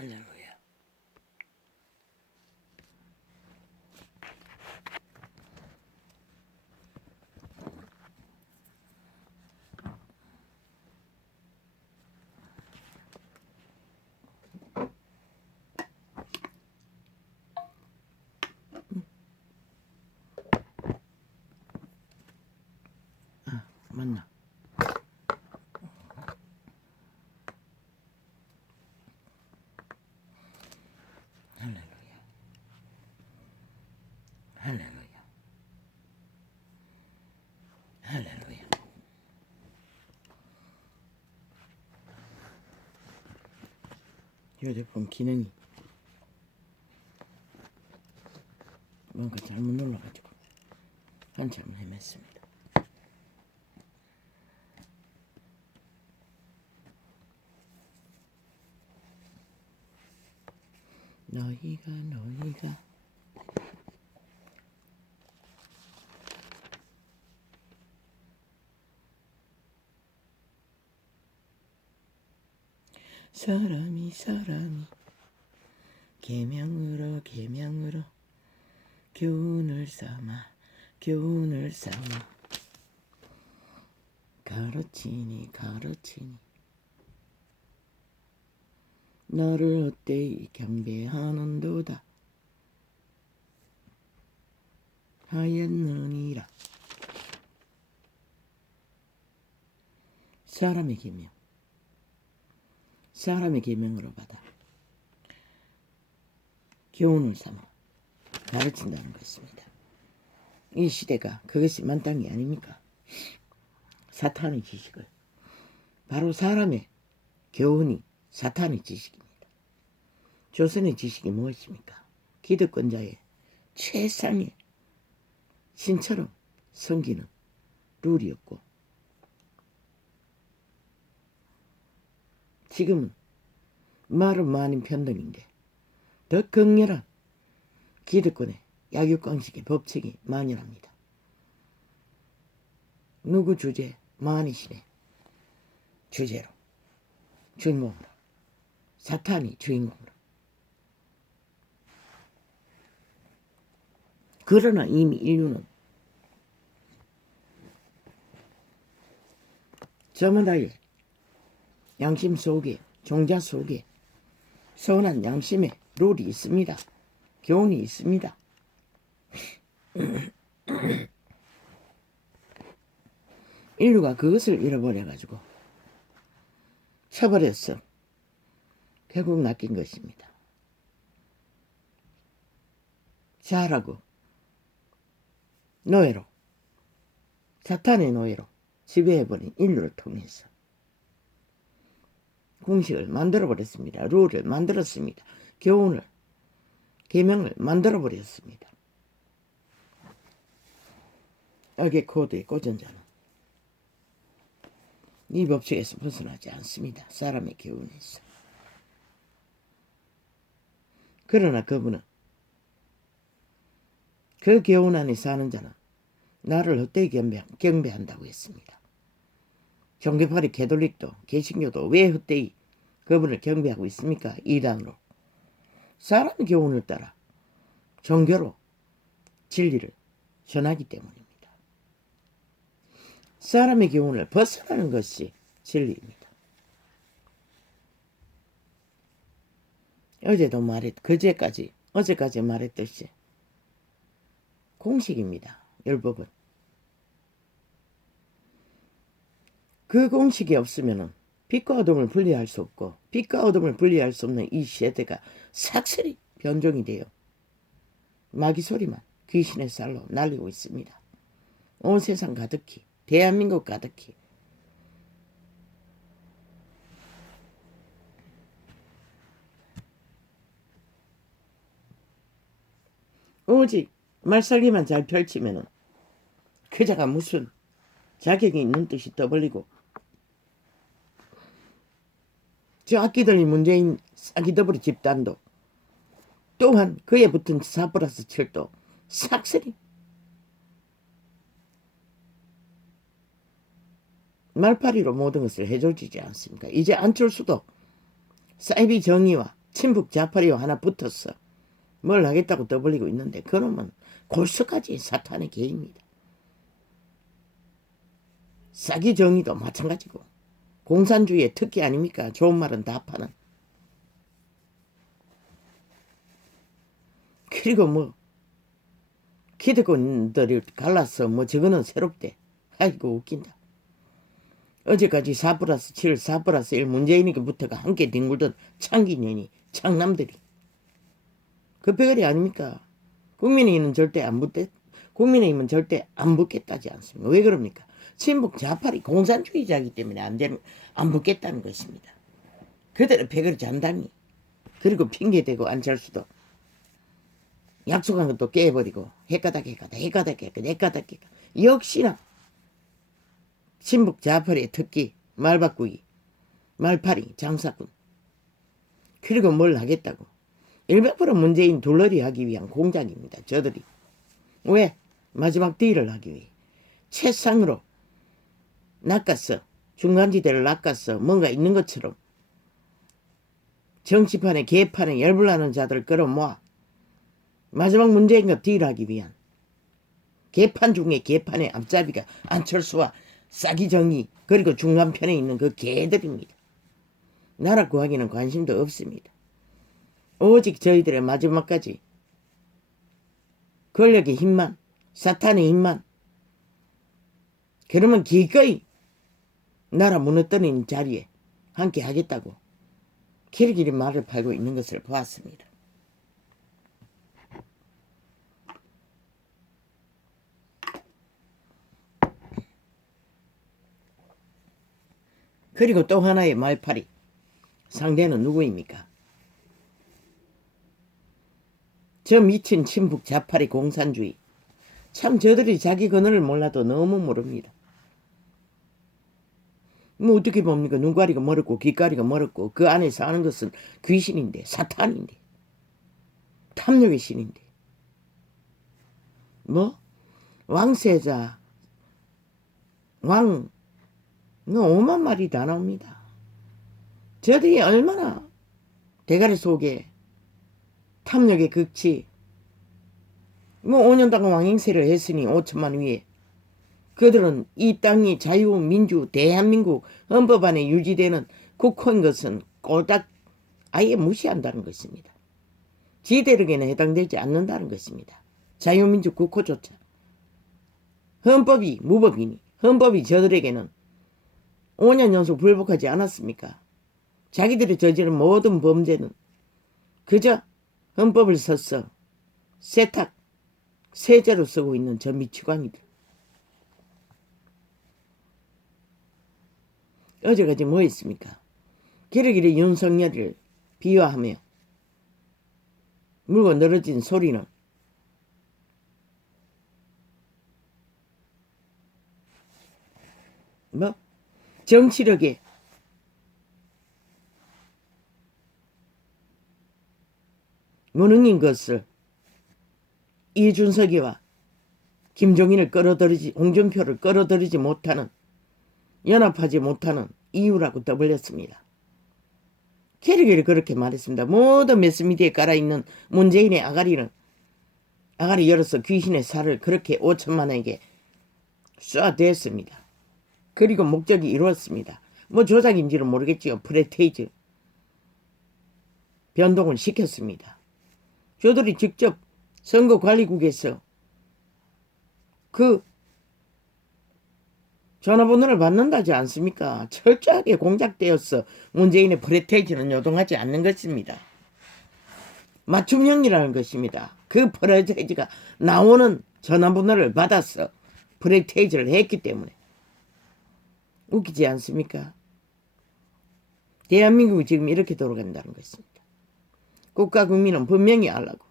할렐루야. 맞나? 할렐루야. 할렐루야. 할렐루야. 휴대폰 기능이 뭔가 잘못 눌러가지고 한참 헤맸습니다. 너희가 사람이 계명으로 교훈을 삼아 가르치니 너를 헛되이 경배하는도다 하였느니라. 사람의 계명으로 받아 교훈을 삼아 가르친다는 것입니다. 이 시대가 그것이 만땅이 아닙니까? 사탄의 지식을, 바로 사람의 교훈이 사탄의 지식입니다. 조선의 지식이 무엇입니까? 기득권자의 최상의 신처럼 섬기는 룰이었고, 지금은 말은 많은 편등인데 더 극렬한 기득권의 약육강식의 법칙이 만연합니다. 누구 주제? 만이신의 주제로, 주인공으로, 사탄이 주인공으로. 그러나 이미 인류는 저마다의 양심 속에, 종자 속에 선한 양심의 룰이 있습니다. 교훈이 있습니다. 인류가 그것을 잃어버려가지고 쳐버렸어. 결국 낚인 것입니다. 자라고 노예로, 사탄의 노예로 지배해버린 인류를 통해서 공식을 만들어버렸습니다. 룰을 만들었습니다. 교훈을, 계명을 만들어버렸습니다. 여기에 코드의 고전자는 이 법칙에서 벗어나지 않습니다. 사람의 교훈에서. 그러나 그분은 그 교훈 안에 사는 자는 나를 헛되이 경배한다고 했습니다. 종교파리 개톨릭도 개신교도 왜 헛되이 그분을 경배하고 있습니까? 이단으로. 사람의 교훈을 따라 종교로 진리를 전하기 때문입니다. 사람의 교훈을 벗어나는 것이 진리입니다. 어제까지 말했듯이 공식입니다. 율법은. 그 공식이 없으면 빛과 어둠을 분리할 수 없고, 빛과 어둠을 분리할 수 없는 이 시대가 삭슬이 변종이 되어 마귀 소리만 귀신의 쌀로 날리고 있습니다. 온 세상 가득히, 대한민국 가득히. 오직 말살기만 잘 펼치면은 그자가 무슨 자격이 있는 듯이 떠벌리고, 저 악기들이 문재인 싸기더블이 집단도 또한 그에 붙은 4+7도 삭슬이 말파리로 모든 것을 해줘지지 않습니까? 이제 안철수도 사이비 정의와 친북 좌파리와 하나 붙었어. 뭘 하겠다고 떠벌리고 있는데 그놈은 골수까지 사탄의 개입니다. 싸기 정의도 마찬가지고 공산주의의 특기 아닙니까? 좋은 말은 다 파는. 그리고 뭐 기득권들을 갈라서 뭐 저거는 새롭대. 아이고 웃긴다. 어제까지 4+7 4+1 문재인에게부터가 함께 뒹굴던 창기년이 창남들이 그 배열이 아닙니까? 국민의힘은 절대 안 붙겠다지 않습니까? 왜 그럽니까? 친북 좌파리 공산주의자이기 때문에 안 붙겠다는 것입니다. 그대로 배결 잠담이. 그리고 핑계대고 안철수도 약속한 것도 깨버리고 헷가닥 역시나 친북 좌파리의 특기 말바꾸기 말파리 장사꾼. 그리고 뭘 하겠다고 100% 문재인 둘러리 하기 위한 공작입니다. 저들이. 왜? 마지막 딜을 하기 위해 최상으로 낚았어. 중간지대를 낚았어. 뭔가 있는 것처럼 정치판에 개판에 열불나는 자들을 끌어모아 마지막 문재인과 딜하기 위한 개판 중에 개판의 앞잡이가 안철수와 싸기정의 그리고 중간편에 있는 그 개들입니다. 나라 구하기는 관심도 없습니다. 오직 저희들의 마지막까지 권력의 힘만 사탄의 힘만 그러면 기꺼이 나라 무너뜨리는 자리에 함께 하겠다고 길길이 말을 팔고 있는 것을 보았습니다. 그리고 또 하나의 말팔이 상대는 누구입니까? 저 미친 친북 좌파리 공산주의. 참 저들이 자기 근원을 몰라도 너무 모릅니다. 뭐 어떻게 봅니까? 눈가리가 멀었고 귀가리가 멀었고 그 안에 사는 것은 귀신인데 사탄인데 탐욕의 신인데 뭐 왕세자 왕 오만 말이 다 나옵니다. 저들이 얼마나 대가리 속에 탐욕의 극치 뭐 5년 동안 왕행세를 했으니 5천만 위에 그들은 이 땅이 자유민주 대한민국 헌법 안에 유지되는 국호인 것은 꼴딱 아예 무시한다는 것입니다. 지대력에는 해당되지 않는다는 것입니다. 자유민주 국호조차. 헌법이 무법이니 헌법이 저들에게는 5년 연속 불복하지 않았습니까? 자기들이 저지른 모든 범죄는 그저 헌법을 써서 세탁, 세제로 쓰고 있는 저 미치광이들. 어제까지 뭐 했습니까? 기러기리 윤석열을 비화하며 물고 늘어진 소리는 뭐 정치력에 무능인 것을 이준석이와 김종인을 끌어들이지 홍준표를 끌어들이지 못하는 연합하지 못하는 이유라고 떠벌렸습니다. 캐리겔이 그렇게 말했습니다. 모든 매스미디어에 깔아있는 문재인의 아가리 열어서 귀신의 살을 그렇게 5천만원에게 쏴댔습니다. 그리고 목적이 이루었습니다. 뭐 조작인지는 모르겠지요. 프레테이즈 변동을 시켰습니다. 저들이 직접 선거관리국에서 그 전화번호를 받는다지 않습니까? 철저하게 공작되어서 문재인의 프레테이즈는 요동하지 않는 것입니다. 맞춤형이라는 것입니다. 그 프레테이즈가 나오는 전화번호를 받아서 프레테이즈를 했기 때문에 웃기지 않습니까? 대한민국이 지금 이렇게 돌아간다는 것입니다. 국가 국민은 분명히 알라고.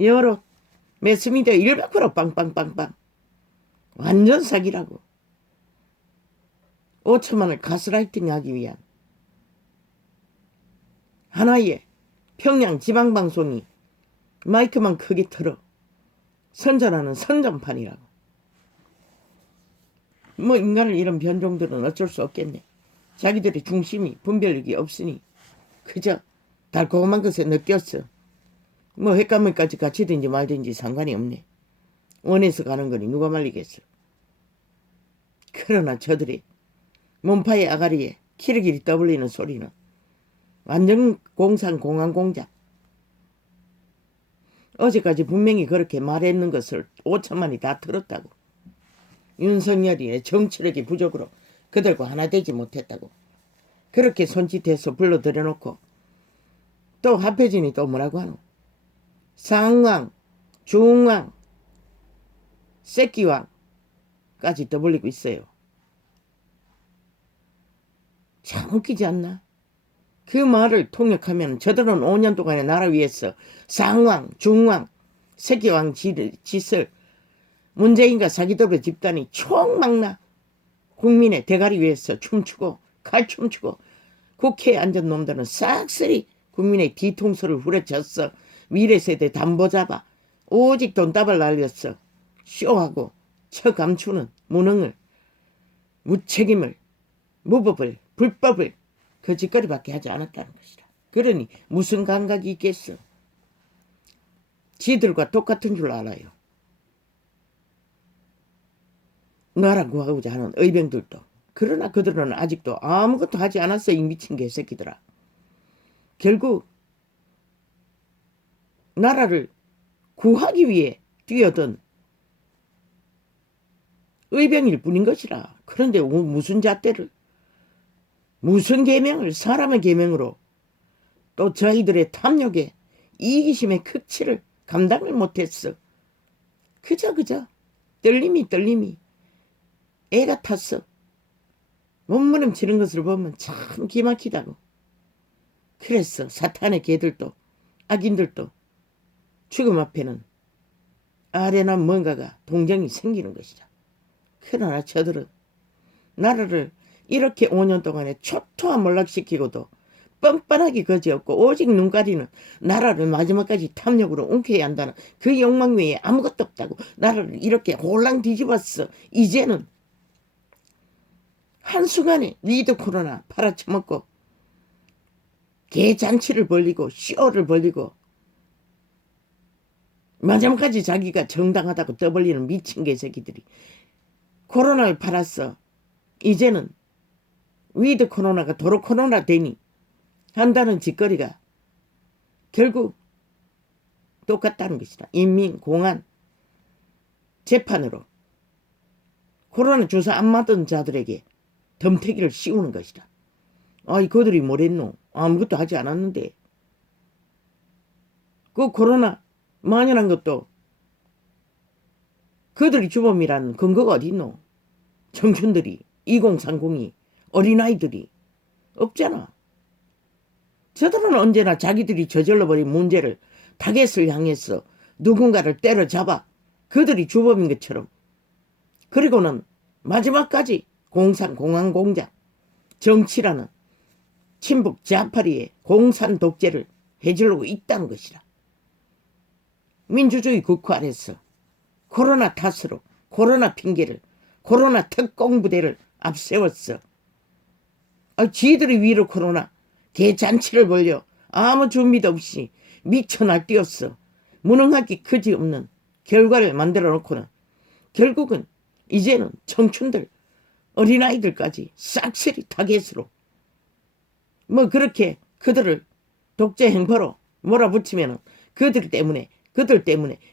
여러 매스미디어 100% 빵빵빵빵 완전 사기라고. 5천만을 가스라이팅 하기 위한 하나의 평양 지방방송이 마이크만 크게 틀어 선전하는 선전판이라고. 뭐 인간을 이런 변종들은 어쩔 수 없겠네. 자기들의 중심이 분별력이 없으니 그저 달콤한 것에 느꼈어. 뭐 횟감을까지 갇히든지 말든지 상관이 없네. 원해서 가는 거니 누가 말리겠어. 그러나 저들이 몸파의 아가리에 키르키리 떠벌리는 소리는 완전 공상 공황 공작. 어제까지 분명히 그렇게 말했는 것을 5천만이 다 들었다고. 윤석열이의 정치력이 부족으로 그들과 하나 되지 못했다고. 그렇게 손짓해서 불러들여놓고 또 합해진이 또 뭐라고 하노. 상왕, 중왕, 새끼왕까지 떠벌리고 있어요. 참 웃기지 않나? 그 말을 통역하면 저들은 5년 동안의 나라 위에서 상왕, 중왕, 새끼왕 짓을 문재인과 사기더블 집단이 총망나 국민의 대가리 위에서 춤추고 칼춤추고 국회에 앉은 놈들은 싹쓸이 국민의 뒤통수를 후려쳤어. 미래세대 담보 잡아 오직 돈다발 날렸어. 쇼하고 처감추는 무능을, 무책임을, 무법을, 불법을 그 짓거리밖에 하지 않았다는 것이다. 그러니 무슨 감각이 있겠어. 지들과 똑같은 줄 알아요. 나라 구하고자 하는 의병들도. 그러나 그들은 아직도 아무것도 하지 않았어. 이 미친 개새끼들아. 결국 나라를 구하기 위해 뛰어든 의병일 뿐인 것이라. 그런데 무슨 잣대를, 무슨 계명을, 사람의 계명으로 또 저희들의 탐욕에 이기심의 극치를 감당을 못했어. 그저 떨림이 애가 탔어. 몸부림치는 것을 보면 참 기막히다고. 그래서 사탄의 개들도 악인들도 죽음 앞에는 아련한 뭔가가 동정이 생기는 것이다. 그러나 저들은 나라를 이렇게 5년 동안에 초토화 몰락시키고도 뻔뻔하게 거지없고 오직 눈가리는 나라를 마지막까지 탐욕으로 웅켜야 한다는 그 욕망 외에 아무것도 없다고. 나라를 이렇게 홀랑 뒤집었어. 이제는 한순간에 위드 코로나 팔아쳐먹고 개잔치를 벌리고 쇼를 벌리고 마지막까지 자기가 정당하다고 떠벌리는 미친 개새끼들이 코로나를 팔았어. 이제는 위드 코로나가 도로 코로나 되니 한다는 짓거리가 결국 똑같다는 것이다. 인민, 공안, 재판으로 코로나 주사 안 맞은 자들에게 덤태기를 씌우는 것이다. 아이 그들이 뭐랬노? 아무것도 하지 않았는데. 그 코로나 만연한 것도 그들이 주범이라는 근거가 어디 있노? 청춘들이, 2030이, 어린아이들이 없잖아. 저들은 언제나 자기들이 저질러버린 문제를 타겟을 향해서 누군가를 때려잡아 그들이 주범인 것처럼, 그리고는 마지막까지 공산 공황 공작, 정치라는 친북 좌파리의 공산 독재를 해주려고 있다는 것이라. 민주주의 국화에서 코로나 탓으로 코로나 핑계를, 코로나 특공부대를 앞세웠어. 지들이 위로 코로나 개잔치를 벌려 아무 준비도 없이 미쳐 날뛰었어. 무능하기 그지없는 결과를 만들어 놓고는 결국은 이제는 청춘들, 어린아이들까지 싹쓸이 타겟으로 뭐 그렇게 그들을 독재 행포로 몰아붙이면 그들 때문에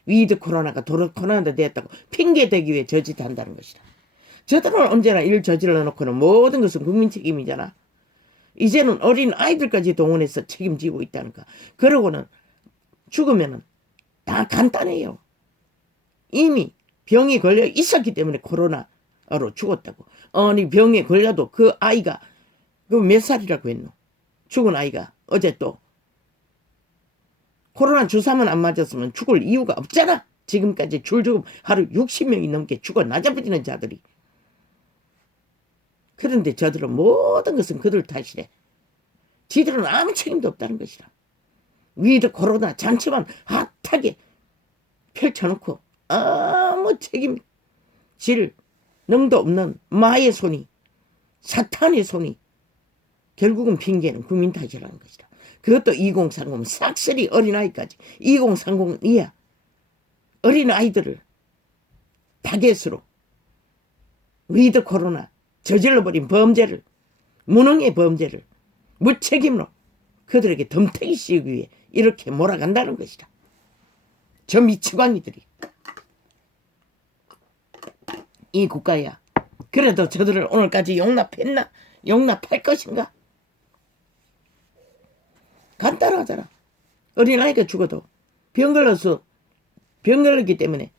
위드 코로나가 도로 코로나가 되었다고 핑계대기 위해 저짓한다는 것이다. 저들은 언제나 일 저질러 놓고는 모든 것은 국민 책임이잖아. 이제는 어린 아이들까지 동원해서 책임지고 있다니까. 그러고는 죽으면은 다 간단해요. 이미 병이 걸려 있었기 때문에 코로나로 죽었다고. 아니 병에 걸려도 그 아이가 그 몇 살이라고 했노? 죽은 아이가 어제 또 코로나 주사만 안 맞았으면 죽을 이유가 없잖아. 지금까지 줄죽음 하루 60명이 넘게 죽어 나자부지는 자들이. 그런데 저들은 모든 것은 그들 탓이래. 지들은 아무 책임도 없다는 것이라. 위드 코로나 잔치만 핫하게 펼쳐놓고 아무 책임질 능도 없는 마의 손이, 사탄의 손이, 결국은 핑계는 국민 탓이라는 것이다. 그것도 2030 싹쓸이 어린아이까지 2030 이하 어린아이들을 타겟으로 위드 코로나 저질러버린 범죄를 무능의 범죄를 무책임으로 그들에게 덤태기 씌우기 위해 이렇게 몰아간다는 것이다. 저 미치광이들이 이 국가야. 그래도 저들을 오늘까지 용납했나? 용납할 것인가? 간단하잖아. 어린아이가 죽어도 병 걸렸기 때문에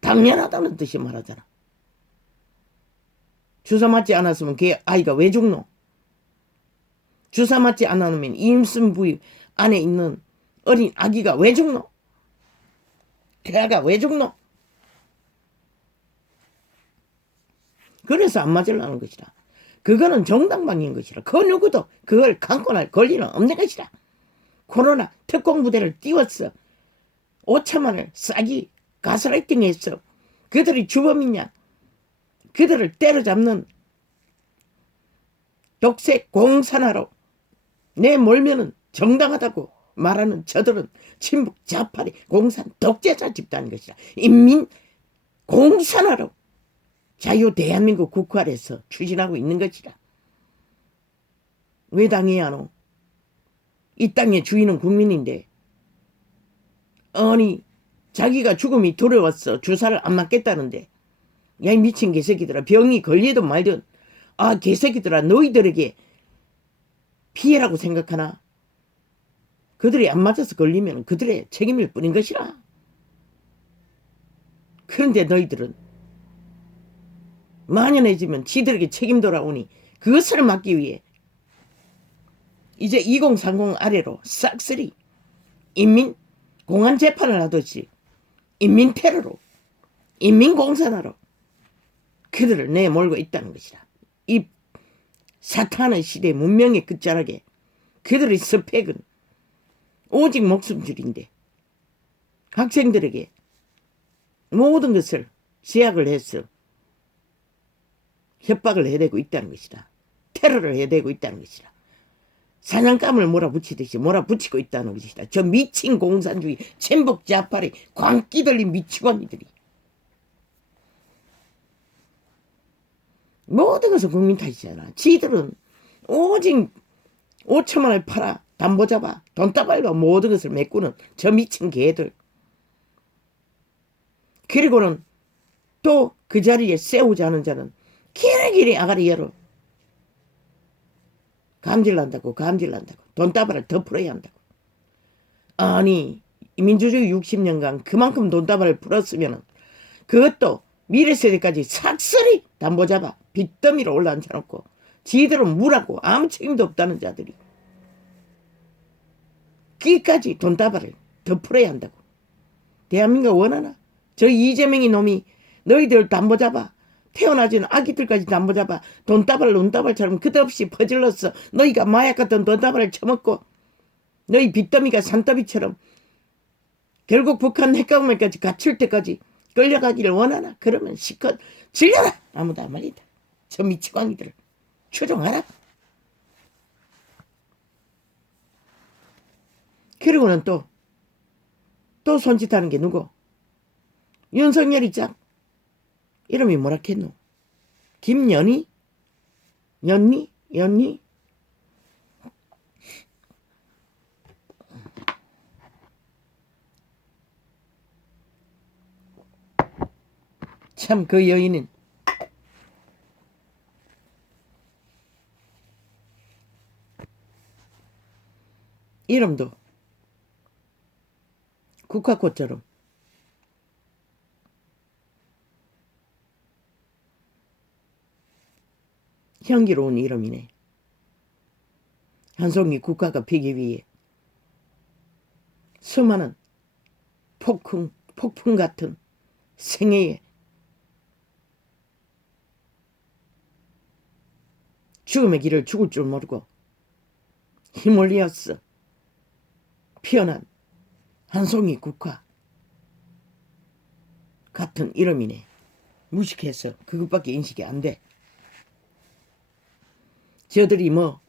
당연하다는 뜻이 말하잖아. 주사 맞지 않았으면 그 아이가 왜 죽노? 주사 맞지 않으면 임신 부위 안에 있는 어린 아기가 왜 죽노? 그 아가 왜 죽노? 그래서 안 맞으려는 것이다. 그거는 정당방위인 것이라. 그 누구도 그걸 강권할 권리는 없는 것이다. 코로나 특공부대를 띄웠어. 5천만을 싸기 가스라이팅했어. 그들이 주범이냐? 그들을 때려잡는 독색 공산화로 내몰면은 정당하다고 말하는 저들은 친북 좌파리 공산 독재자 집단인 것이다. 인민 공산화로 자유 대한민국 국가에서 추진하고 있는 것이다. 왜 당해야 하노? 이 땅의 주인은 국민인데. 아니 자기가 죽음이 두려웠어. 주사를 안 맞겠다는데. 야 이 미친 개새끼들아. 병이 걸리든 말든 아 개새끼들아 너희들에게 피해라고 생각하나? 그들이 안 맞아서 걸리면 그들의 책임일 뿐인 것이라. 그런데 너희들은 만연해지면 지들에게 책임 돌아오니 그것을 막기 위해 이제 2030 아래로 싹쓸이 인민 공안 재판을 하듯이 인민 테러로 인민 공산화로 그들을 내몰고 있다는 것이다. 이 사탄의 시대 문명의 끝자락에 그들의 스펙은 오직 목숨줄인데 학생들에게 모든 것을 제약을 해서 협박을 해대고 있다는 것이다. 테러를 해대고 있다는 것이다. 사냥감을 몰아붙이듯이 몰아붙이고 있다는 것이다. 저 미친 공산주의 친북 좌파리 광기 들린 미치광이들이 모든 것은 국민 탓이잖아. 지들은 오직 5천만 원을 팔아 담보 잡아 돈다발로 모든 것을 메꾸는 저 미친 개들. 그리고는 또 그 자리에 세우자는 자는 길이길이 아가리 열어 감질난다고 돈다발을 더 풀어야 한다고. 아니 민주주의 60년간 그만큼 돈다발을 풀었으면 그것도 미래 세대까지 싹쓸이 담보 잡아 빚더미로 올라앉혀놓고 지들은 물하고 아무 책임도 없다는 자들이 끼까지 돈다발을 더 풀어야 한다고. 대한민국 원하나? 저 이재명이 놈이 너희들 담보 잡아 태어나지는 아기들까지 담보 잡아 돈다발 논다발처럼 끝없이 퍼질렀어. 너희가 마약 같은 돈다발을 처먹고 너희 빚더미가 산더미처럼 결국 북한 핵각물까지 갇힐 때까지 끌려가기를 원하나? 그러면 실컷 질려라. 아무도 안 말린다. 저 미치광이들을 추종하라. 그리고는 또 손짓하는 게 누구? 윤석열이 짝 이름이 뭐라겠노? 김연희? 연희? 참 그 여인은 이름도 국화꽃처럼 향기로운 이름이네. 한 송이 국화가 피기 위해 수많은 폭풍 같은 생애에 죽음의 길을 죽을 줄 모르고 힘을 이었어. 피어난 한 송이 국화 같은 이름이네. 무식해서 그것밖에 인식이 안 돼. 저들이 뭐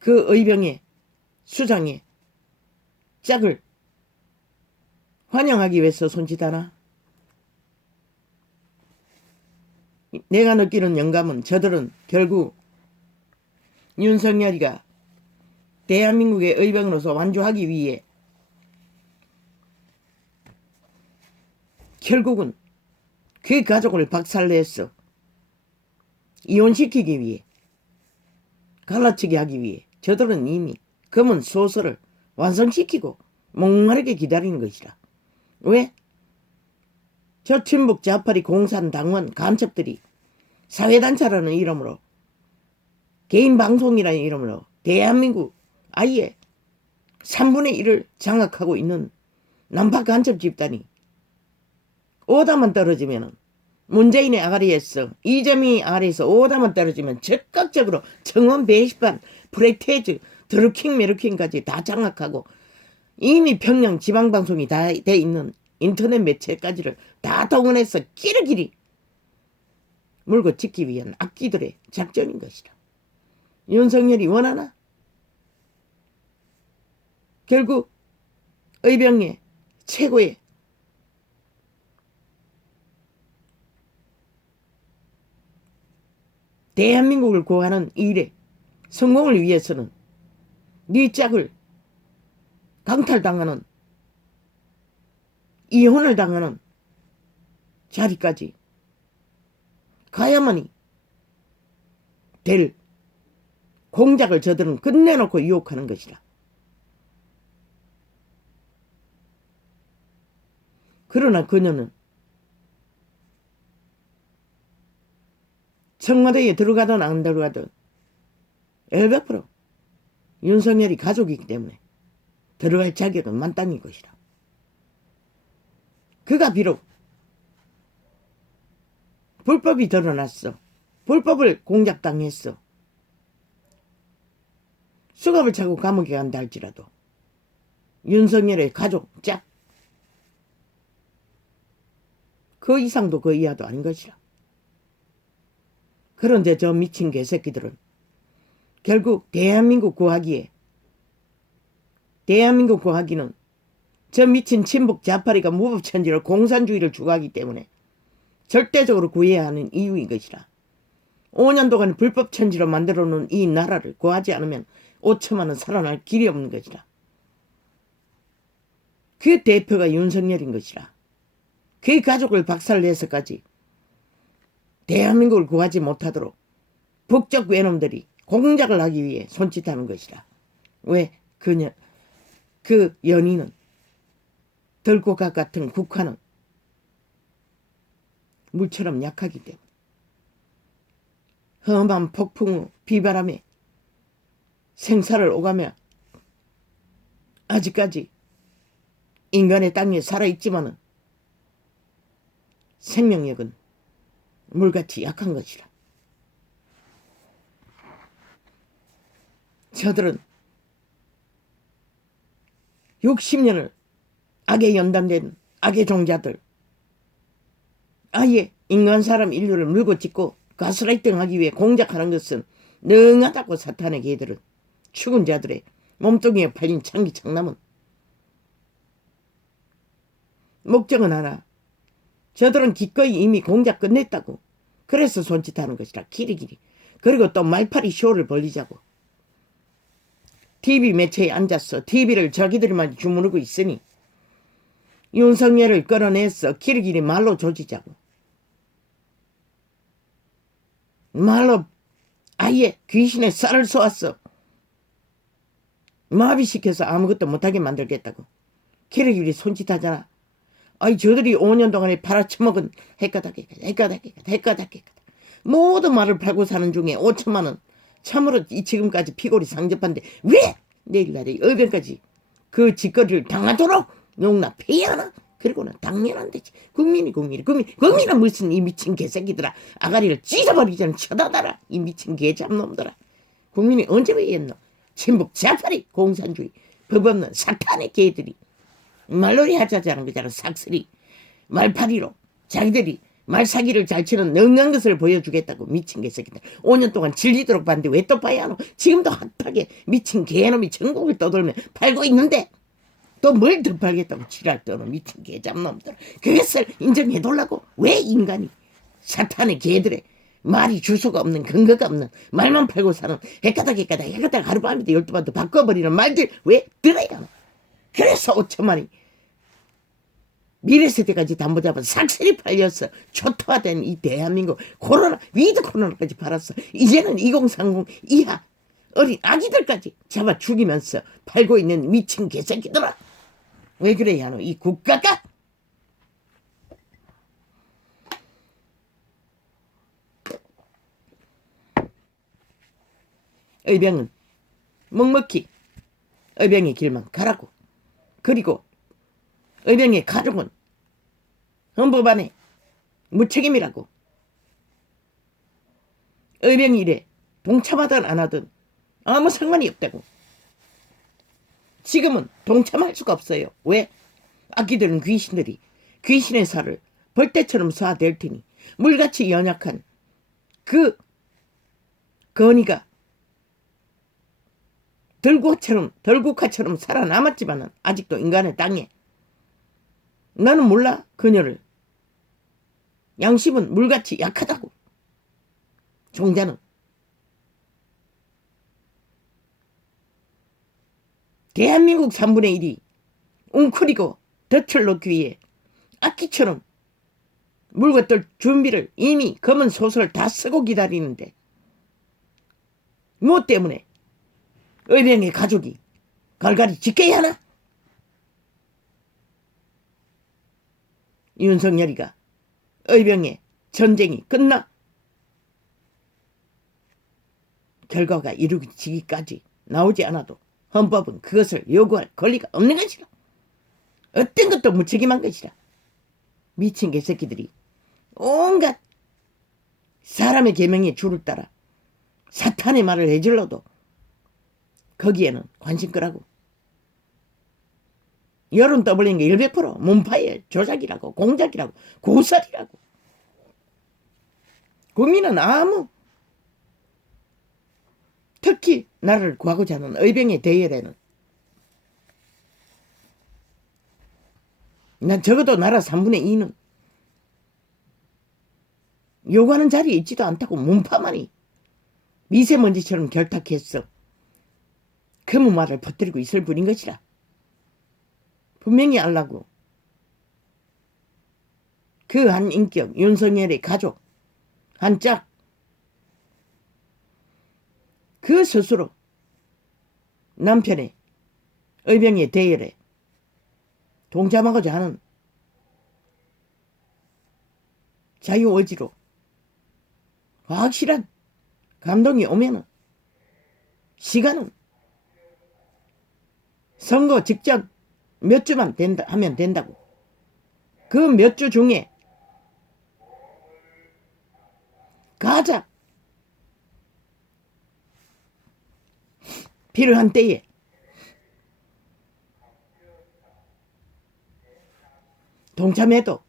그 의병의 수장의 짝을 환영하기 위해서 손짓하나? 내가 느끼는 영감은 저들은 결국 윤석열이가 대한민국의 의병으로서 완주하기 위해 결국은 그 가족을 박살내서 이혼시키기 위해 갈라치게 하기 위해 저들은 이미 검은 소설을 완성시키고 목마르게 기다리는 것이라. 왜? 저 친북 자파리 공산당원 간첩들이 사회단체라는 이름으로 개인방송이라는 이름으로 대한민국 아예 3분의 1을 장악하고 있는 남파 간첩 집단이 오다만 떨어지면 문재인의 아가리에서 이재명이 아래에서 오다만 떨어지면 적극적으로 정원 배시반 프레테즈 드루킹 메르킹까지 다 장악하고 이미 평양 지방방송이 다 돼 있는 인터넷 매체까지를 다 동원해서 끼리끼리 물고 짓기 위한 악기들의 작전인 것이라. 윤석열이 원하나? 결국 의병의 최고의 대한민국을 구하는 일에 성공을 위해서는 네 짝을 강탈당하는 이혼을 당하는 자리까지 가야만이 될 공작을 저들은 끝내놓고 유혹하는 것이라. 그러나 그녀는 청와대에 들어가든 안 들어가든 100% 윤석열이 가족이기 때문에 들어갈 자격은 만땅인 것이라. 그가 비록 불법이 드러났어. 불법을 공작당했어. 수갑을 차고 감옥에 간다 할지라도 윤석열의 가족 짝 그 이상도 그 이하도 아닌 것이라. 그런데 저 미친 개새끼들은 결국 대한민국 구하기는 저 미친 친북 자파리가 무법천지로 공산주의를 추구하기 때문에 절대적으로 구해야 하는 이유인 것이라. 5년 동안 불법천지로 만들어놓은 이 나라를 구하지 않으면 5천만 원 살아날 길이 없는 것이라. 그 대표가 윤석열인 것이라. 그 가족을 박살내서까지 대한민국을 구하지 못하도록 북적 외놈들이 공작을 하기 위해 손짓하는 것이라. 왜? 그 연인은 들고각 같은 국화는 물처럼 약하기 때문에 험한 폭풍 후 비바람에 생사를 오가며 아직까지 인간의 땅에 살아있지만은 생명력은 물같이 약한 것이라. 저들은 60년을 악에 연단된 악의 종자들, 아예 인간 사람 인류를 물고 찢고 가스라이팅하기 위해 공작하는 것은 능하다고 사탄의 개들은 죽은 자들의 몸뚱이에 팔린 창기 창남은 목적은 하나. 저들은 기꺼이 이미 공작 끝냈다고. 그래서 손짓하는 것이라. 길이길이. 그리고 또 말파리 쇼를 벌리자고. TV 매체에 앉아서 TV를 자기들만 주무르고 있으니 윤석열을 끌어내서 길이길이 말로 조지자고. 말로 아예 귀신의 쌀을 쏘았어. 마비시켜서 아무것도 못하게 만들겠다고. 길이길이 손짓하잖아. 아이 저들이 5년 동안에 팔아쳐먹은 핵가닥 모든 말을 팔고 사는 중에 5천만 원 참으로 지금까지 피골이 상접한데 왜 내일날에 의병까지 그 짓거리를 당하도록 용납해야 하나? 그리고는 당연한 되지. 국민은 무슨 이 미친 개새끼들아. 아가리를 찢어버리기 전에 쳐다다라. 이 미친 개잡놈들아. 국민이 언제 왜했노? 친북 자파리 공산주의 법 없는 사탄의 개들이 말놀이 하자자는 거잖아. 삭슬이 말파리로 자기들이 말사기를 잘 치는 능한 것을 보여주겠다고 미친 개새끼들. 5년 동안 질리도록 봤는데 왜 또 봐야 하노? 지금도 핫하게 미친 개놈이 전국을 떠돌며 팔고 있는데 또 뭘 더 팔겠다고 지랄 떠는 미친 개잡놈들. 그것을 인정해달라고. 왜 인간이 사탄의 개들의 말이 주소가 없는 근거가 없는 말만 팔고 사는 해가닥 하루밤에도 12번도 바꿔버리는 말들 왜 들어야 하노? 그래서 5천만이 미래세대까지 담보 잡아 삭슬이 팔렸어. 초토화된 이 대한민국 코로나 위드 코로나까지 팔았어. 이제는 2030 이하 어린 아기들까지 잡아 죽이면서 팔고 있는 미친 개새끼들아. 왜 그래야 하노? 이 국가가 의병은 묵묵히 의병의 길만 가라고. 그리고 의병의 가족은 헌법 안에 무책임이라고. 의병 일에 동참하든 안 하든 아무 상관이 없다고. 지금은 동참할 수가 없어요. 왜? 아끼들은 귀신들이 귀신의 살을 벌떼처럼 쏴댈 테니 물같이 연약한 그 건이가 덜국화처럼 살아남았지만은 아직도 인간의 땅에. 나는 몰라 그녀를. 양심은 물같이 약하다고. 종자는 대한민국 3분의 1이 웅크리고 덫을 놓기 위해 악기처럼 물것들 준비를 이미 검은 소설 다 쓰고 기다리는데 뭐 때문에 의병의 가족이 갈갈이 지켜야 하나? 윤석열이가 의병의 전쟁이 끝나 결과가 이루어지기까지 나오지 않아도 헌법은 그것을 요구할 권리가 없는 것이라. 어떤 것도 무책임한 것이라. 미친 개새끼들이 온갖 사람의 계명에 줄을 따라 사탄의 말을 해질러도 거기에는 관심 끄라고. 여론 떠벌린 게 100% 문파의 조작이라고, 공작이라고, 고살이라고. 국민은 아무, 특히 나를 구하고자 하는 의병의 대열에는 난 적어도 나라 3분의 2는 요구하는 자리에 있지도 않다고 문파만이 미세먼지처럼 결탁했어. 그 말을 퍼뜨리고 있을 뿐인 것이라. 분명히 알라고. 그 한 인격 윤석열의 가족 한 짝 그 스스로 남편의 의병의 대열에 동참하고자 하는 자유의지로 확실한 감동이 오면은 시간은 선거 직전 몇 주만 하면 된다고. 그 몇 주 중에 가장 필요한 때에 동참해도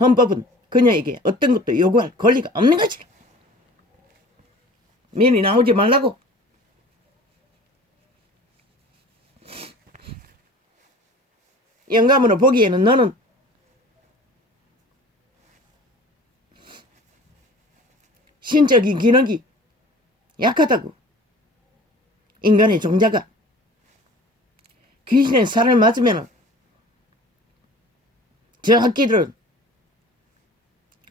헌법은 그녀에게 어떤 것도 요구할 권리가 없는 거지. 미리 나오지 말라고. 영감으로 보기에는 너는 신적인 기능이 약하다고. 인간의 종자가 귀신의 살을 맞으면 저 학기들은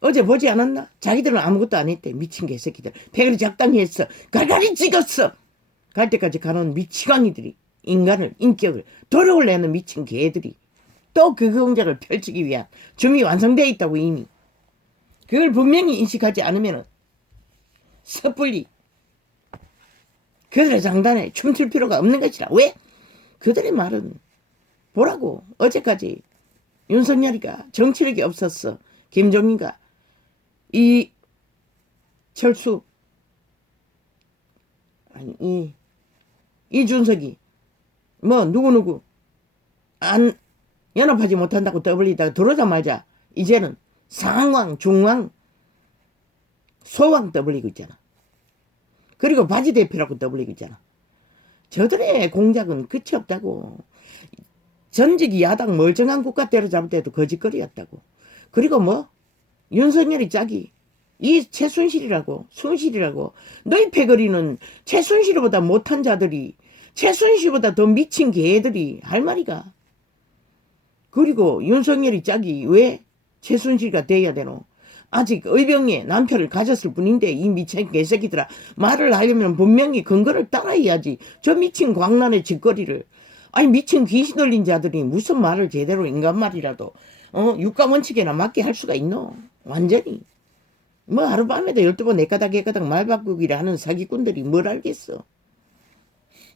어제 보지 않았나? 자기들은 아무것도 안 했대. 미친 개새끼들. 패거리 적당히 했어. 갈갈이 찍었어. 갈 때까지 가는 미치광이들이 인간을, 인격을, 도력을 내는 미친 개들이 또 그 공작을 펼치기 위한 준비 완성되어 있다고 이미. 그걸 분명히 인식하지 않으면 섣불리 그들의 장단에 춤출 필요가 없는 것이라. 왜? 그들의 말은 보라고. 어제까지 윤석열이가 정치력이 없었어. 김종인가 철수 아니 이준석이 뭐 누구누구 안 연합하지 못한다고 떠벌리다가 들어오자마자 이제는 상왕, 중왕, 소왕 떠벌리고 있잖아. 그리고 바지 대표라고 떠벌리고 있잖아. 저들의 공작은 끝이 없다고. 전직이 야당 멀쩡한 국가 때려잡을 때도 거짓거리였다고. 그리고 뭐 윤석열이 짝이 이 최순실이라고 순실이라고 너희 패거리는 최순실보다 못한 자들이 최순실보다 더 미친 개들이 할 말이가. 그리고 윤석열이 짝이 왜 최순실가 돼야 되노? 아직 의병의 남편을 가졌을 뿐인데 이 미친 개새끼들아 말을 하려면 분명히 근거를 따라야지. 저 미친 광란의 짓거리를. 아니 미친 귀신 들린 자들이 무슨 말을 제대로 인간말이라도 육가원칙에나 맞게 할 수가 있노? 완전히. 뭐 하룻밤에도 12번 내까닥 개까닥 말 바꾸기를 하는 사기꾼들이 뭘 알겠어.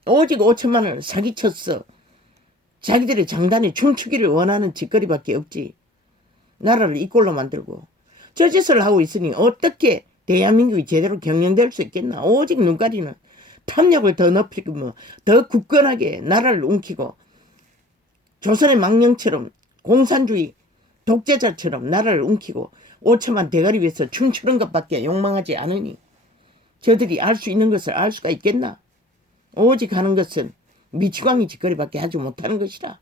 오직 5천만 원을 사기쳤어. 자기들의 장단에 춤추기를 원하는 짓거리밖에 없지. 나라를 이 꼴로 만들고 저 짓을 하고 있으니 어떻게 대한민국이 제대로 경영될 수 있겠나. 오직 눈가리는 탐욕을 더 높이고 뭐 더 굳건하게 나라를 움키고 조선의 망령처럼 공산주의 독재자처럼 나라를 움키고 5천만 대가리 위해서 춤추는 것밖에 욕망하지 않으니 저들이 알 수 있는 것을 알 수가 있겠나. 오직 하는 것은 미치광이 짓거리밖에 하지 못하는 것이라.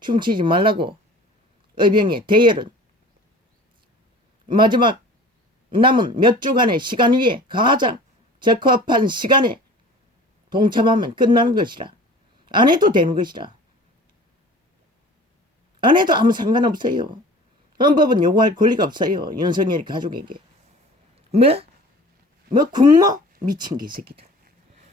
춤추지 말라고 의병의 대열은 마지막 남은 몇 주간의 시간 위에 가장 적합한 시간에 동참하면 끝나는 것이라. 안 해도 되는 것이라. 안 해도 아무 상관없어요. 헌법은 요구할 권리가 없어요. 윤석열이 가족에게. 뭐 국모? 미친 개새끼들.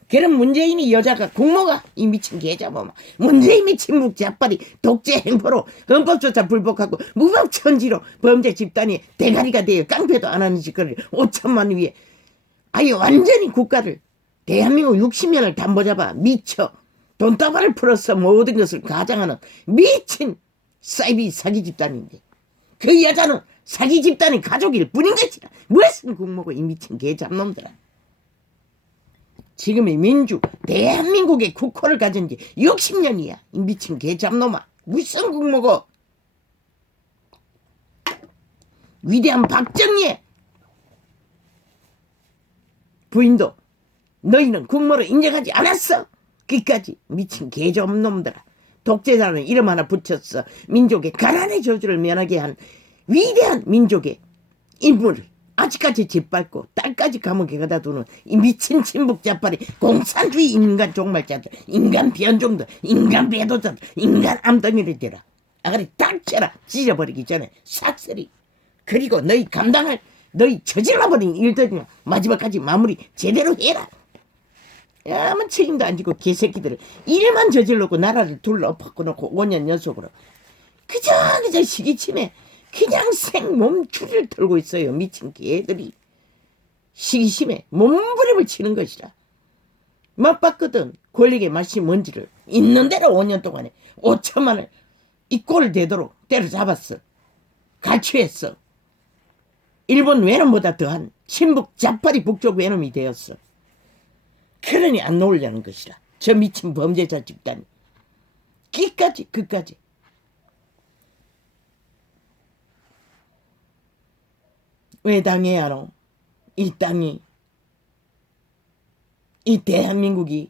그럼 문재인이 여자가 국모가 이 미친 개잡아. 문재인이 친북 자빨이 독재 행포로 헌법조차 불복하고 무법천지로 범죄 집단이 대가리가 되어 깡패도 안 하는 짓거리를 5천만 위에 아예 완전히 국가를 대한민국 60년을 담보잡아 미쳐 돈다발을 풀어서 모든 것을 가장하는 미친 사이비 사기 집단인데 그 여자는 사기 집단의 가족일 뿐인 것이라. 무슨 국모고 이 미친 개잡놈들아. 지금의 민주 대한민국의 국호를 가진 지 60년이야. 이 미친 개잡놈아. 무슨 국모고. 위대한 박정희의 부인도 너희는 국모를 인정하지 않았어. 끝까지 미친 개잡놈들아. 독재자는 이름 하나 붙였어. 민족의 가난의 저주를 면하게 한 위대한 민족의 인물을 아직까지 짓밟고 딸까지 감옥에 가다 두는 이 미친 친북자빨이 공산주의 인간 종말자들, 인간 변종들, 인간 배도자들, 인간 암덩이를 대라. 아가리 딱 쳐라. 찢어버리기 전에 싹쓸이. 그리고 너희 감당할 너희 저질러버린 일들이면 마지막까지 마무리 제대로 해라. 아무 책임도 안 지고 개새끼들을 일만 저질러고 나라를 둘러엎고 놓고 5년 연속으로 그저 시기침에 그냥 생몸추리를 털고 있어요. 미친 개들이. 시기심에 몸부림을 치는 것이라. 맞봤거든. 권력의 맛이 뭔지를 있는 대로 5년 동안에 5천만을 이 꼴을 되도록 때려잡았어. 갈취했어. 일본 외놈보다 더한 친북 자파리 북쪽 외놈이 되었어. 그러니 안 놓으려는 것이라. 저 미친 범죄자 집단이. 끝까지. 왜 당해야 하노? 이 땅이, 이 대한민국이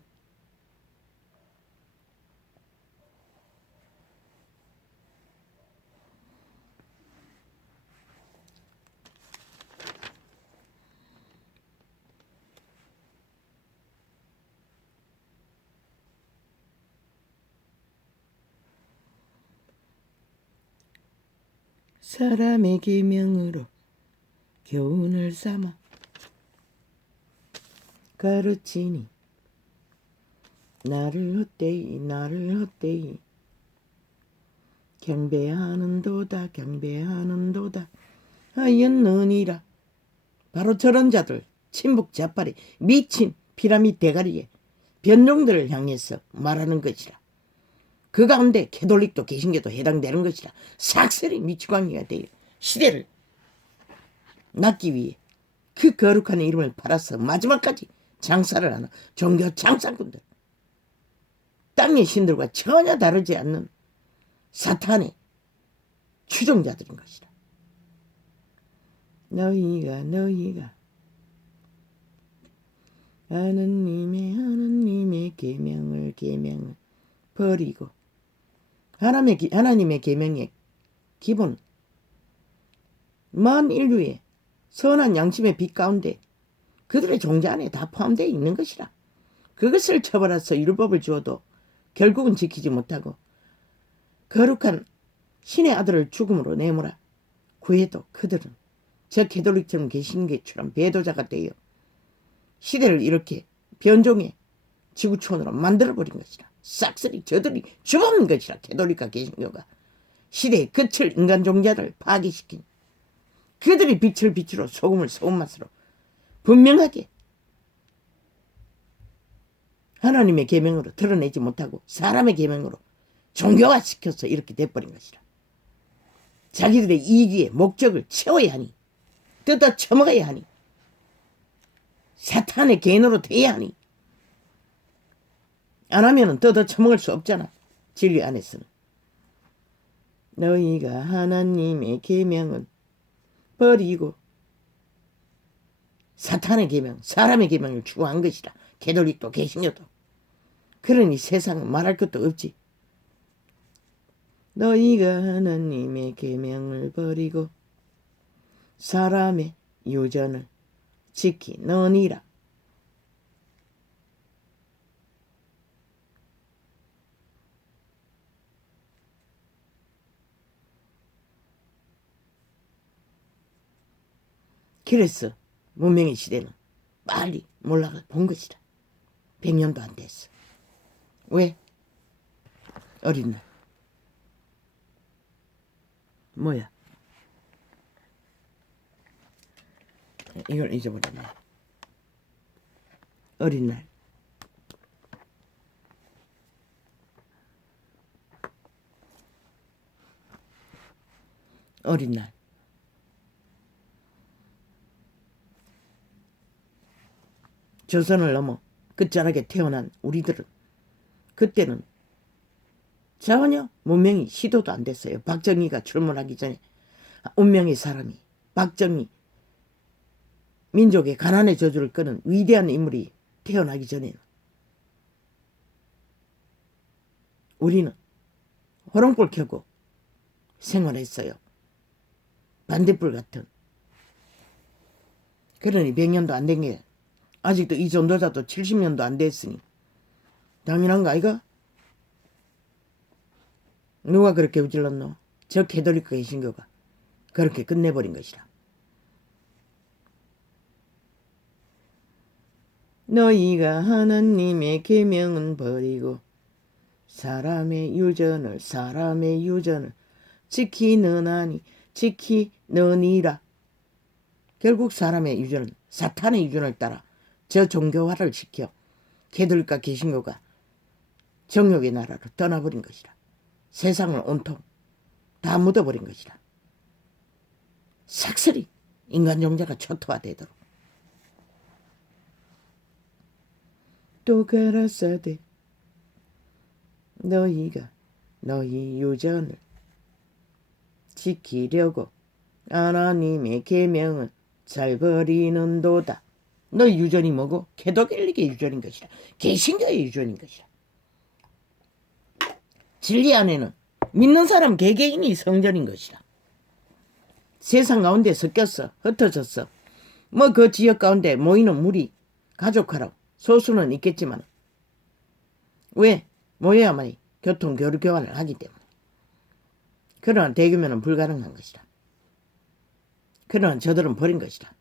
사람의 계명으로 교훈을 삼아 가르치니 나를 헛되이 경배하는도다 하였느니라. 바로 저런 자들 친북 자빨이 미친 피라미드 대가리에 변종들을 향해서 말하는 것이라. 그 가운데 캐톨릭도 개신교도 해당되는 것이라. 삭슬이 미치광이가 되어 시대를 낳기 위해 그 거룩한 이름을 팔아서 마지막까지 장사를 하는 종교 장사꾼들. 땅의 신들과 전혀 다르지 않는 사탄의 추종자들인 것이라. 너희가 하나님의 계명을 버리고 하나님의 계명의 기본 먼 인류의 선한 양심의 빛 가운데 그들의 종자 안에 다 포함되어 있는 것이라. 그것을 처벌해서 율법을 주어도 결국은 지키지 못하고 거룩한 신의 아들을 죽음으로 내모라 구해도 그들은 저 캐톨릭처럼 개신교처럼 배도자가 되어 시대를 이렇게 변종의 지구촌으로 만들어버린 것이라. 싹쓸이 저들이 죽은 것이라. 캐톨릭과 개신교가 시대의 끝을 인간 종자를 파괴시킨 그들이 빛을 빛으로 소금을 소금맛으로 분명하게 하나님의 계명으로 드러내지 못하고 사람의 계명으로 종교화시켜서 이렇게 돼버린 것이라. 자기들의 이익의 목적을 채워야 하니 뜯어 처먹어야 하니 사탄의 개인으로 돼야 하니 안 하면은 뜯어 처먹을 수 없잖아. 진리 안에서는. 너희가 하나님의 계명은 버리고 사탄의 계명, 사람의 계명을 추구한 것이라. 캐톨릭도 개신교도. 그러니 세상은 말할 것도 없지. 너희가 하나님의 계명을 버리고 사람의 유전을 지키느니라. 그래서 문명의 시대는 빨리 몰락을 본 것이다. 100년도 안 됐어. 왜? 어린 날. 뭐야? 이걸 잊어버렸네. 어린 날. 어린 날. 조선을 넘어 끝자락에 태어난 우리들은 그때는 전혀 문명이 시도도 안 됐어요. 박정희가 출몰하기 전에 운명의 사람이 박정희 민족의 가난의 저주를 끄는 위대한 인물이 태어나기 전에는 우리는 호롱불 켜고 생활했어요. 반딧불 같은. 그러니 100년도 안 된 게 아직도 이 전도자도 70년도 안 됐으니 당연한 거 아이가? 누가 그렇게 우질렀노? 저 캐톨릭 개신교가 그렇게 끝내버린 것이라. 너희가 하나님의 계명은 버리고 사람의 유전을 지키느니라. 결국 사람의 유전은 사탄의 유전을 따라 저 종교화를 시켜 캐톨릭과 개신교가 정욕의 나라로 떠나버린 것이라. 세상을 온통 다 묻어버린 것이라. 삭슬이 인간 종자가 초토화되도록. 또 가라사대 너희가 너희 유전을 지키려고 하나님의 계명은 잘 버리는도다. 너희 유전이 뭐고? 캐톨릭의 유전인 것이라. 개신교의 유전인 것이라. 진리 안에는 믿는 사람 개개인이 성전인 것이라. 세상 가운데 섞였어. 흩어졌어. 뭐 그 지역 가운데 모이는 무리 가족하라 소수는 있겠지만 왜? 모여야만이 교통 교류 교환을 하기 때문에. 그러나 대규모는 불가능한 것이라. 그러나 저들은 버린 것이라.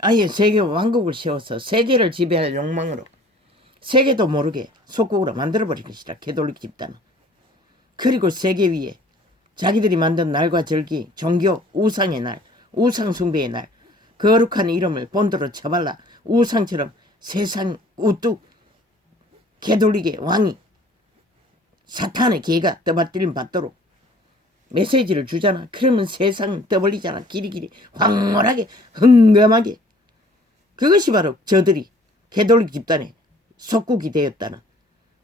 아예 세계 왕국을 세워서 세계를 지배할 욕망으로 세계도 모르게 속국으로 만들어버린 것이라. 캐톨릭 집단은. 그리고 세계 위에 자기들이 만든 날과 절기, 종교, 우상의 날, 우상 숭배의 날, 거룩한 이름을 본드로 쳐발라 우상처럼 세상 우뚝 캐톨릭의 왕이 사탄의 개가 떠받들림 받도록 메시지를 주잖아. 그러면 세상은 떠벌리잖아. 길이길이 황홀하게 흥금하게. 그것이 바로 저들이 캐톨릭 집단의 속국이 되었다는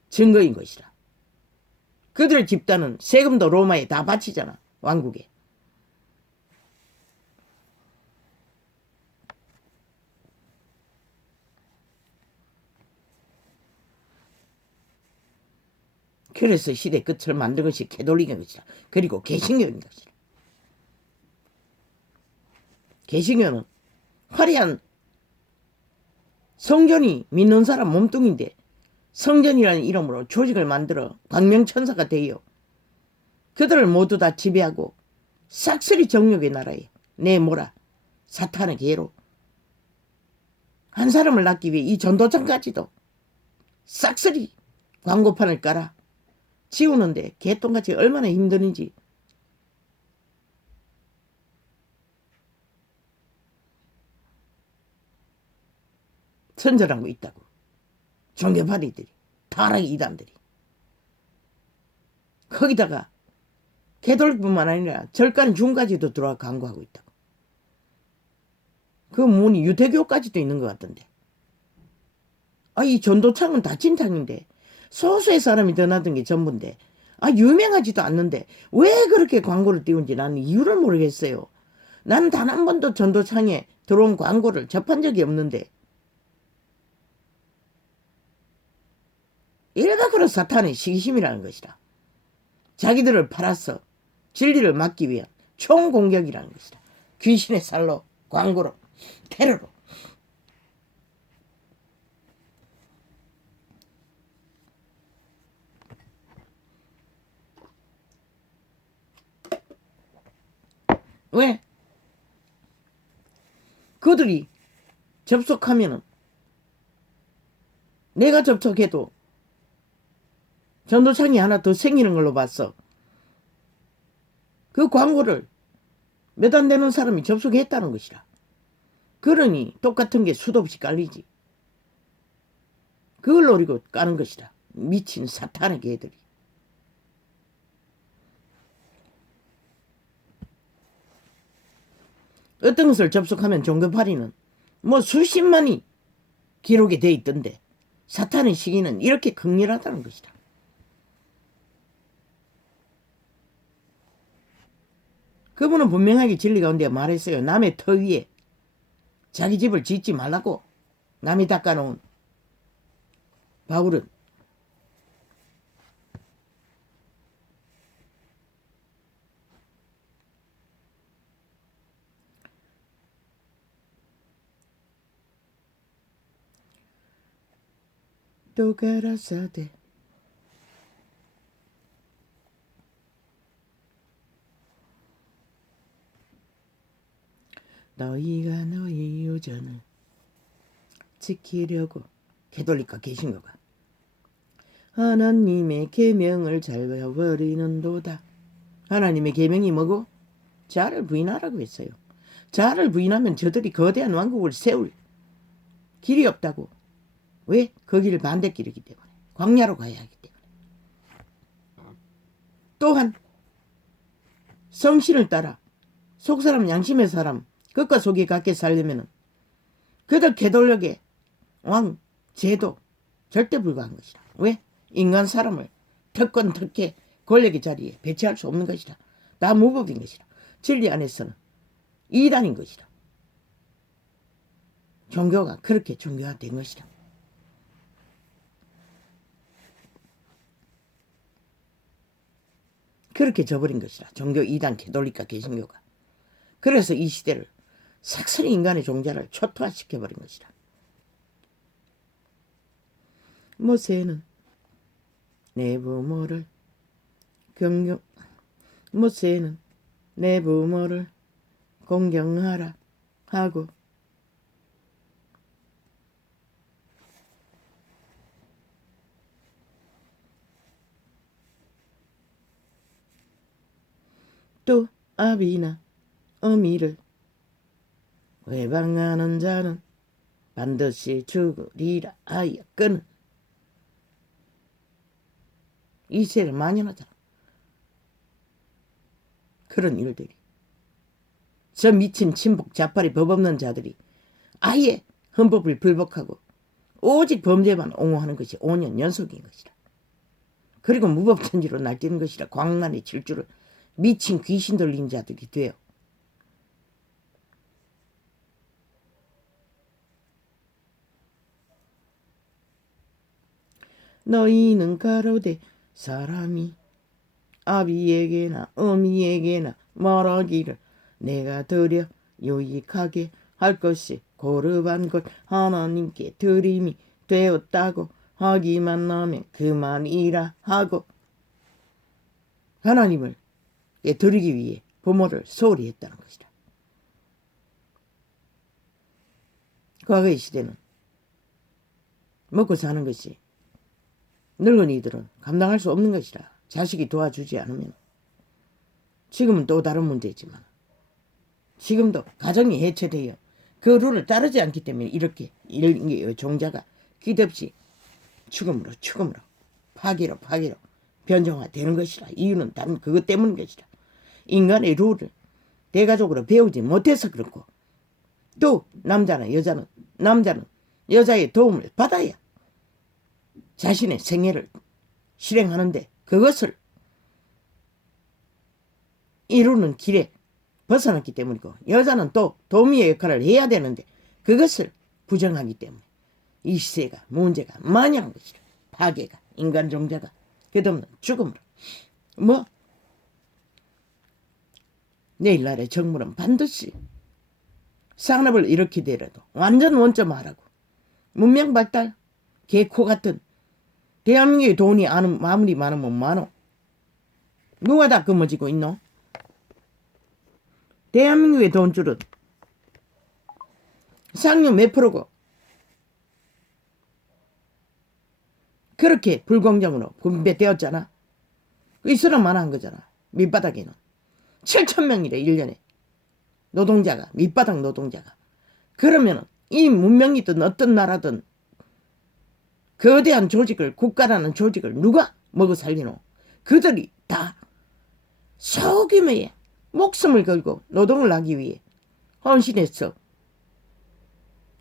증거인 것이라. 그들의 집단은 세금도 로마에 다 바치잖아. 왕국에. 그래서 시대 끝을 만든 것이 개돌리인 것이다. 그리고 개신교인 것이다. 개신교는 화려한 성전이 믿는 사람 몸뚱인데 성전이라는 이름으로 조직을 만들어 광명천사가 되어 그들을 모두 다 지배하고 싹쓸이 정욕의 나라에 내몰아 사탄의 계로 한 사람을 낳기 위해 이 전도장까지도 싹쓸이 광고판을 깔아 지우는데 개똥같이 얼마나 힘드는지 선전하고 있다고. 종교파리들이 타락의 이단들이 거기다가 개돌뿐만 아니라 절간 중까지도 들어와 광고하고 있다고. 그 문이 유대교까지도 있는 것 같던데. 이 전도창은 다 진창인데 소수의 사람이 드나든 게 전부인데 유명하지도 않는데 왜 그렇게 광고를 띄운지 나는 이유를 모르겠어요. 난 단 한 번도 전도창에 들어온 광고를 접한 적이 없는데 이래가 그런 사탄의 시기심이라는 것이다. 자기들을 팔아서 진리를 막기 위한 총공격이라는 것이다. 귀신의 살로, 광고로, 테러로. 왜? 그들이 접속하면은 내가 접속해도 전도창이 하나 더 생기는 걸로 봤어. 그 광고를 몇 안 되는 사람이 접속했다는 것이라. 그러니 똑같은 게 수도 없이 깔리지. 그걸 노리고 까는 것이다. 미친 사탄의 개들이. 어떤 것을 접속하면 종교파리는 수십만이 기록이 돼 있던데 사탄의 시기는 이렇게 극렬하다는 것이다. 그분은 분명하게 진리 가운데 말했어요. 남의 터 위에 자기 집을 짓지 말라고. 남이 닦아놓은. 바울은 또 가라사대 너희가 너희 유전을 지키려고 개돌리카 개신교가 하나님의 계명을 잘 버리는도다. 하나님의 계명이 뭐고? 자아를 부인하라고 했어요. 자아를 부인하면 저들이 거대한 왕국을 세울 길이 없다고. 왜? 그 길을 반대길이기 때문에. 광야로 가야 하기 때문에. 또한 성신을 따라 속사람 양심의 사람 끝과 속이 같게 살려면 그들 개돌력의 왕 제도 절대 불가한 것이다. 왜? 인간 사람을 특권 특혜 권력의 자리에 배치할 수 없는 것이다. 다 무법인 것이다. 진리 안에서는 이단인 것이다. 종교가 그렇게 종교화된 것이다. 그렇게 져버린 것이다. 종교 이단 개돌리카 개신교가. 그래서 이 시대를 삭슬이 인간의 종자를 초토화시켜버린 것이다. 모세는 내 부모를 모세는 내 부모를 공경하라 하고 또 아비나 어미를 외방하는 자는 반드시 죽으리라 하였거늘. 이 세를 만연하잖아. 그런 일들이. 저 미친 친복 자파리 법 없는 자들이 아예 헌법을 불복하고 오직 범죄만 옹호하는 것이 5년 연속인 것이다. 그리고 무법천지로 날뛰는 것이라 광란의 질주를 미친 귀신 들린 자들이 되어 너희는 가로되 사람이 아비에게나 어미에게나 말하기를 내가 드려 유익하게 할 것이 고르반 것 하나님께 드림이 되었다고 하기만 하면 그만이라 하고 하나님을 드리기 위해 부모를 소홀히 했다는 것이다. 과거의 시대는 먹고 사는 것이 늙은이들은 감당할 수 없는 것이라 자식이 도와주지 않으면. 지금은 또 다른 문제지만 지금도 가정이 해체되어 그 룰을 따르지 않기 때문에 이렇게 인류의 종자가 끝없이 죽음으로 파괴로 변종화되는 것이라. 이유는 다른 그것 때문인 것이라. 인간의 룰을 대가족으로 배우지 못해서 그렇고, 또 남자는 여자의 도움을 받아야 자신의 생애를 실행하는데 그것을 이루는 길에 벗어났기 때문이고, 여자는 또 도우미의 역할을 해야 되는데 그것을 부정하기 때문에 이 시대가 문제가 많이 한 것이라. 파괴가, 인간 종자가 끝없는 죽음으로. 내일날의 정부는 반드시 산업을 일으키더라도 완전 원점화하라고. 문명 발달, 개코 같은 대한민국의 돈이 아무리 많으면 많어. 누가 다 끊어지고 있노? 대한민국의 돈줄은 상류 몇 프로고 그렇게 불공정으로 분배되었잖아. 있으라만 한 거잖아. 밑바닥에는 7,000명이래 1년에 노동자가, 밑바닥 노동자가. 그러면 이 문명이든 어떤 나라든 거대한 조직을, 국가라는 조직을 누가 먹어 살리노? 그들이 다 소규모의 목숨을 걸고 노동을 하기 위해 헌신했어.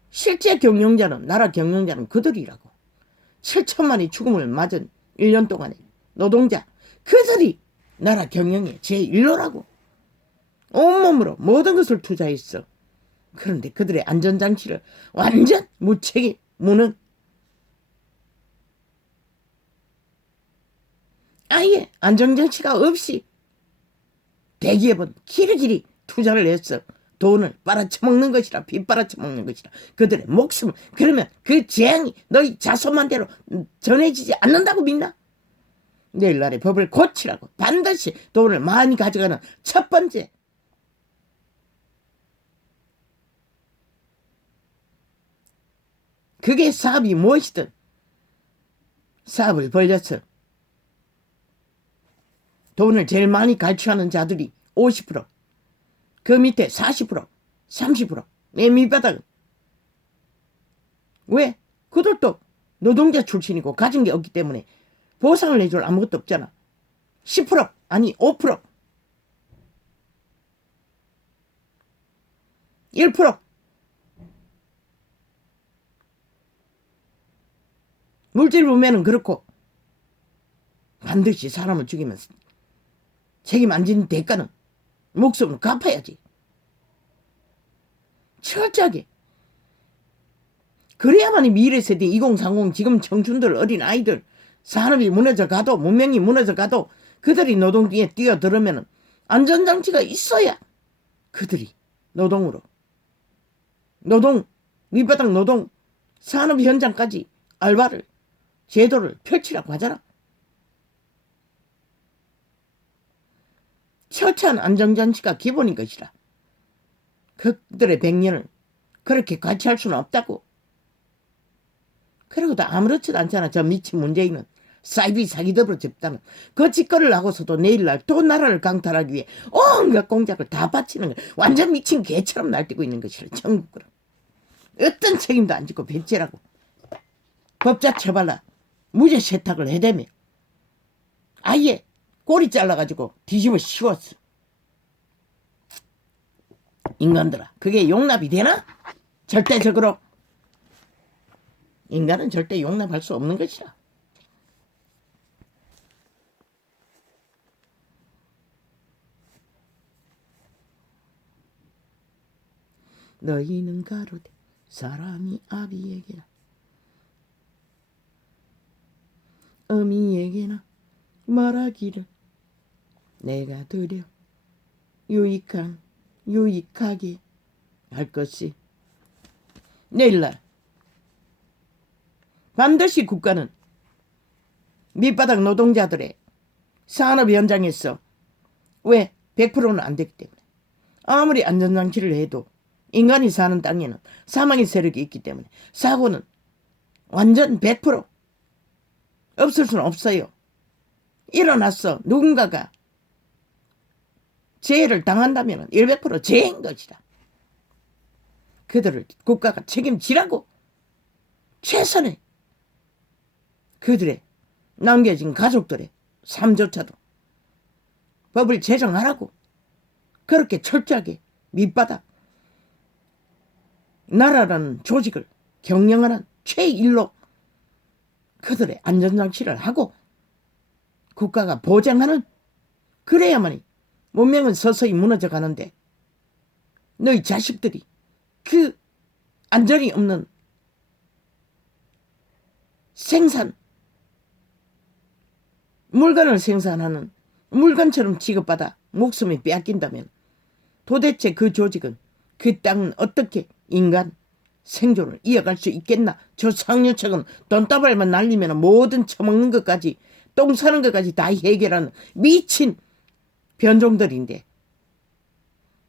실제 경영자는, 나라 경영자는 그들이라고. 7천만이 죽음을 맞은 1년 동안에 노동자, 그들이 나라 경영의 제1호라고. 온몸으로 모든 것을 투자했어. 그런데 그들의 안전장치를 완전 무책임 무능, 아예 안전장치가 없이 대기업은 길이길이 투자를 했어. 돈을 빨아쳐먹는 것이라, 빚 빨아쳐먹는 것이라. 그들의 목숨을. 그러면 그 재앙이 너희 자손만대로 전해지지 않는다고 믿나? 내일날의 법을 고치라고. 반드시 돈을 많이 가져가는 첫 번째 그게 사업이 무엇이든 사업을 벌려서 돈을 제일 많이 갈취하는 자들이 50%, 그 밑에 40%, 30%, 내 밑바닥은. 왜? 그들도 노동자 출신이고 가진 게 없기 때문에 보상을 해줄 아무것도 없잖아. 10%, 아니 5%, 1%. 물질 부면은 그렇고 반드시 사람을 죽이면 책임 안 지는 대가는 목숨을 갚아야지. 철저하게. 그래야만이 미래 세대 2030 지금 청춘들, 어린 아이들, 산업이 무너져 가도, 문명이 무너져 가도 그들이 노동 뒤에 뛰어들으면 안전장치가 있어야 그들이 노동으로, 밑바닥 노동, 산업 현장까지 알바를, 제도를 펼치라고 하잖아. 처찬 안전장치가 기본인 것이라. 그들의 100년을 그렇게 과치할 수는 없다고. 그러고도 아무렇지도 않잖아. 저 미친 문재인은 사이비 사기더블 집단은 그 짓거리를 하고서도 내일날 또 나라를 강탈하기 위해 온갖 공작을 다 바치는 거야. 완전 미친 개처럼 날뛰고 있는 것이라. 전국으로 어떤 책임도 안 지고 배째라고 법자 처발라 무죄 세탁을 해대며 아예 꼬리 잘라가지고 뒤집어 씌웠어. 인간들아, 그게 용납이 되나? 절대적으로 인간은 절대 용납할 수 없는 것이라. 너희는 가로되 사람이 아비에게나 어미에게나 말하기를 내가 드려 유익하게 할 것이 내일날 반드시 국가는 밑바닥 노동자들의 산업 현장에서 왜 100%는 안 되기 때문에 아무리 안전장치를 해도 인간이 사는 땅에는 사망의 세력이 있기 때문에 사고는 완전 100% 없을 수는 없어요. 일어났어. 누군가가 재해를 당한다면 100% 재해인 것이다. 그들을 국가가 책임지라고 최선의 그들의 남겨진 가족들의 삶조차도 법을 제정하라고 그렇게 철저하게 밑바닥 나라라는 조직을 경영하는 최일로 그들의 안전장치를 하고 국가가 보장하는 그래야만이 문명은 서서히 무너져 가는데 너희 자식들이 그 안전이 없는 생산 물건을 생산하는 물건처럼 취급받아 목숨이 빼앗긴다면 도대체 그 조직은 그 땅은 어떻게 인간 생존을 이어갈 수 있겠나. 저 상류층은 돈다발만 날리면 모든 처먹는 것까지 똥 사는 것까지 다 해결하는 미친 변종들인데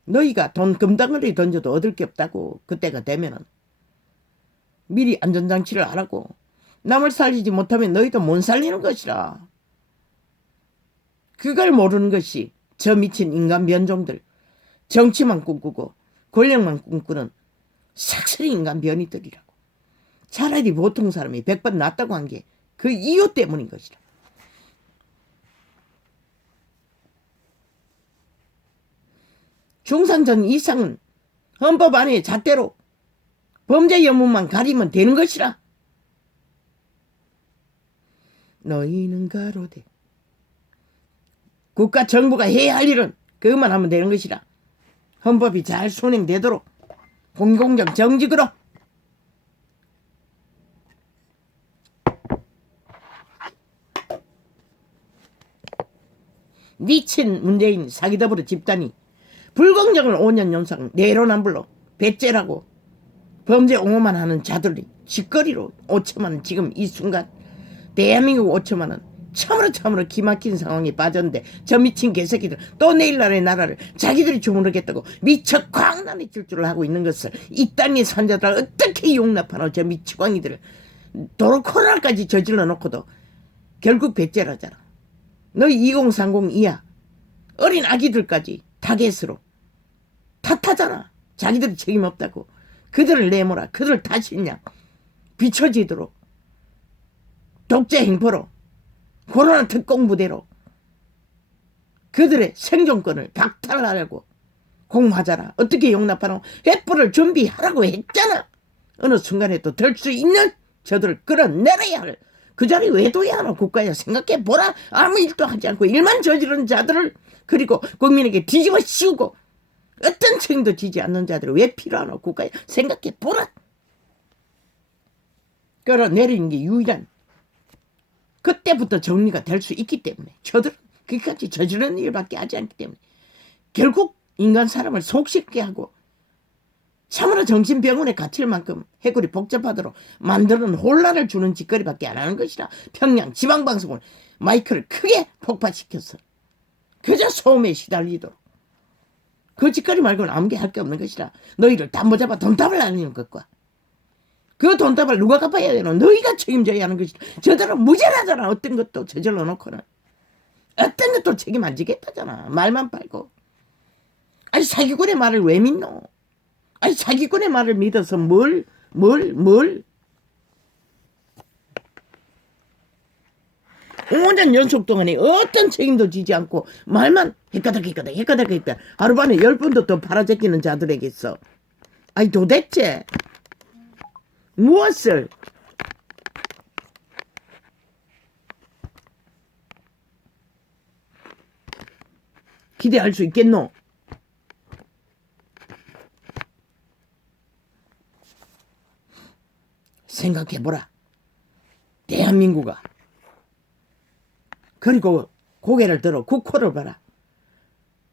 너희가 돈 금덩어리 던져도 얻을 게 없다고. 그때가 되면은 미리 안전장치를 하라고. 남을 살리지 못하면 너희도 못 살리는 것이라. 그걸 모르는 것이 저 미친 인간 변종들, 정치만 꿈꾸고 권력만 꿈꾸는 삭슬이 인간 변이들이라고. 차라리 보통 사람이 100번 낫다고 한 게 그 이유 때문인 것이라. 중상전 이상은 헌법 안에 잣대로 범죄 여문만 가리면 되는 것이라. 너희는 가로되 국가 정부가 해야 할 일은 그것만 하면 되는 것이라. 헌법이 잘 순행되도록 공공정 정직으로 미친 문재인 사기더불어 집단이 불공정을 5년 연상 내로남불로 배째라고 범죄 옹호만 하는 자들이 짓거리로 5천만 원 지금 이 순간 대한민국 5천만 원 참으로 기막힌 상황에 빠졌는데 저 미친 개새끼들 또 내일날의 나라를 자기들이 주무르겠다고 미쳐 광난이 질주를 하고 있는 것을 이 땅의 산자들 어떻게 용납하노. 저 미치광이들을 도로 코로나까지 저질러 놓고도 결국 배째라잖아. 너희 2030 이하 어린 아기들까지 타겟으로 탓하잖아. 자기들이 책임 없다고. 그들을 내모라. 그들을 다시냐 비춰지도록 독재 행포로 코로나 특공부대로 그들의 생존권을 박탈하려고 공모하잖아. 어떻게 용납하노. 횃불을 준비하라고 했잖아. 어느 순간에 또 될 수 있는 저들을 끌어내려야 할 그 자리 왜 둬야 하노. 국가에 생각해보라. 아무 일도 하지 않고 일만 저지른 자들을 그리고 국민에게 뒤집어 씌우고 어떤 책임도 지지 않는 자들이 왜 필요하노. 국가에 생각해보라. 끌어내리는 게 유일한 그때부터 정리가 될 수 있기 때문에 저들은 그까지 저지르는 일밖에 하지 않기 때문에 결국 인간 사람을 속썩게 하고 참으로 정신병원에 갇힐 만큼 해골이 복잡하도록 만드는 혼란을 주는 짓거리밖에 안 하는 것이라. 평양 지방방송을 마이크를 크게 폭파시켰어. 그저 소음에 시달리도록. 그 짓거리 말고는 아무게 할 게 없는 것이라. 너희를 담보 잡아 돈답을 날리는 것과 그 돈답을 누가 갚아야 되노. 너희가 책임져야 하는 것이라. 저들은 무죄라잖아. 어떤 것도 저질러 놓고는 어떤 것도 책임 안 지겠다잖아. 말만 팔고. 아니 사기꾼의 말을 왜 믿노. 아니 사기꾼의 말을 믿어서 뭘 5년 연속 동안에 어떤 책임도 지지 않고 말만 헷가닥 하루만에 10번도 더 팔아제끼는 자들에게서 아니 도대체 무엇을 기대할 수 있겠노. 생각해보라. 대한민국아 그리고 고개를 들어 국호를 봐라.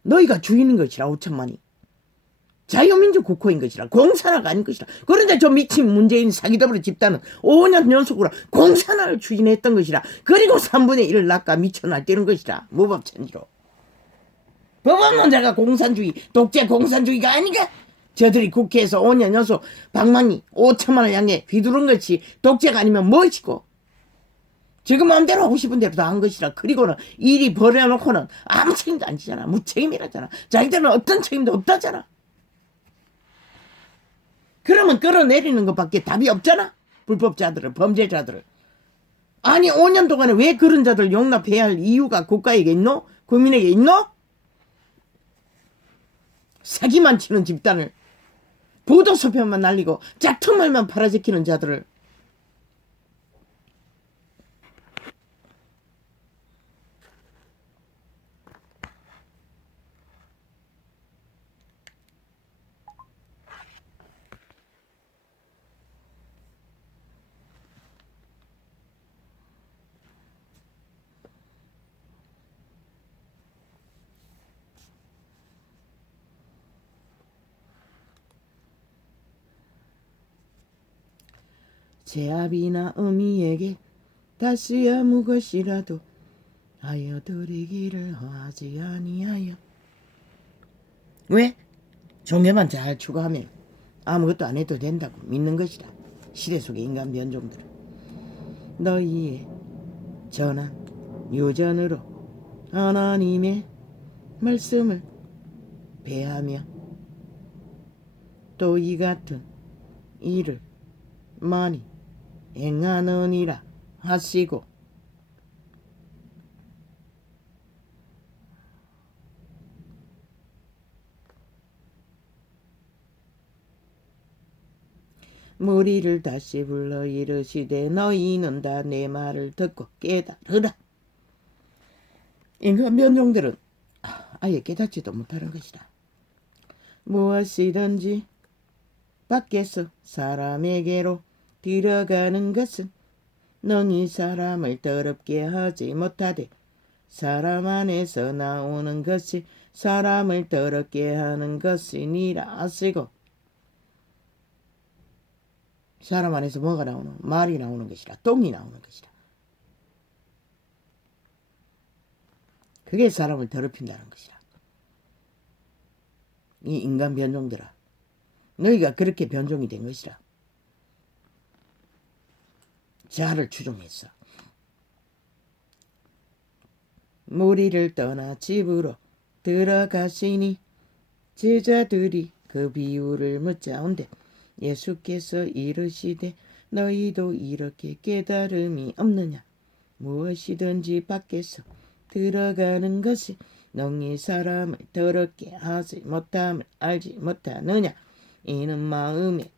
너희가 주인인 것이라 5천만이. 자유민주 국호인 것이라. 공산화가 아닌 것이라. 그런데 저 미친 문재인 사기더블 집단은 5년 연속으로 공산화를 추진했던 것이라. 그리고 3분의 1을 낚아 미쳐 날뛰는 것이라. 무법천지로. 법 없는 자가 공산주의, 독재 공산주의가 아닌가? 저들이 국회에서 5년 연속 방망이 5천만 원 향해 휘두른 것이 독재가 아니면 무엇이고, 지금 마음대로 하고 싶은 대로 다 한 것이라. 그리고는 일이 벌여놓고는 아무 책임도 안 지잖아. 무책임이라잖아. 자기들은 어떤 책임도 없다잖아. 그러면 끌어내리는 것밖에 답이 없잖아. 불법자들을, 범죄자들을. 아니 5년 동안에 왜 그런 자들 용납해야 할 이유가 국가에게 있노? 국민에게 있노? 사기만 치는 집단을, 보도서편만 날리고 짝퉁말만 팔아제키는 자들을. 제압이나 어미에게 다시 아무 것이라도 하여 드리기를 하지 아니하여. 왜? 종교만 잘 추구하면 아무것도 안 해도 된다고 믿는 것이다. 시대 속의 인간 변종들은. 너희의 전한 유전으로 하나님의 말씀을 배하며 또 이 같은 일을 많이 행하느니라 하시고, 무리를 다시 불러 이르시되 너희는 다 내 말을 듣고 깨달으라. 인간 변종들은 아예 깨닫지도 못하는 것이다. 무엇이든지 밖에서 사람에게로 들어가는 것은 능히 사람을 더럽게 하지 못하되 사람 안에서 나오는 것이 사람을 더럽게 하는 것이니라 하시고. 사람 안에서 뭐가 나오노? 말이 나오는 것이라. 똥이 나오는 것이라. 그게 사람을 더럽힌다는 것이라. 이 인간 변종들아, 너희가 그렇게 변종이 된 것이라. 자아를 추종했어. 무리를 떠나 집으로 들어가시니 제자들이 그 비유를 묻자온데 예수께서 이르시되 너희도 이렇게 깨달음이 없느냐? 무엇이든지 밖에서 들어가는 것이 능히 사람을 더럽게 하지 못함을 알지 못하느냐? 이는 마음에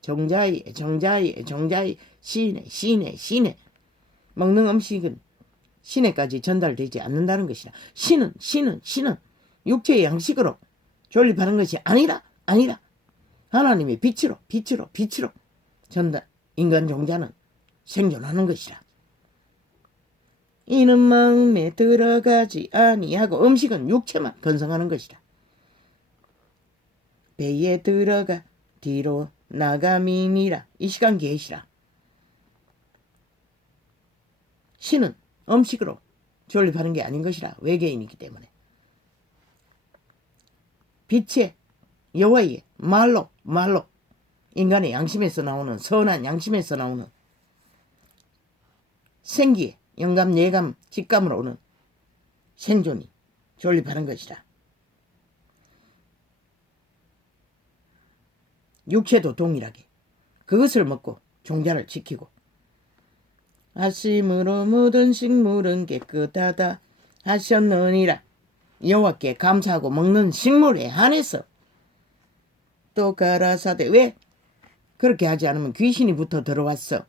정자의 신에 먹는 음식은 신에까지 전달되지 않는다는 것이라. 신은 육체의 양식으로 존립하는 것이 아니라 하나님의 빛으로 전달, 인간 종자는 생존하는 것이라. 이는 마음에 들어가지 아니하고, 음식은 육체만 건성하는 것이라. 배에 들어가 뒤로 나감이니라. 이 시간 계시라. 신은 음식으로 존립하는 게 아닌 것이라. 외계인이기 때문에. 빛의 여호와의 말로 인간의 양심에서 나오는, 선한 양심에서 나오는 생기의 영감, 예감, 직감으로 오는 생존이 존립하는 것이라. 육체도 동일하게 그것을 먹고 종자를 지키고. 아심으로 모든 식물은 깨끗하다 하셨느니라. 여호와께 감사하고 먹는 식물에 한해서. 또 가라사대, 왜? 그렇게 하지 않으면 귀신이 붙어 들어왔어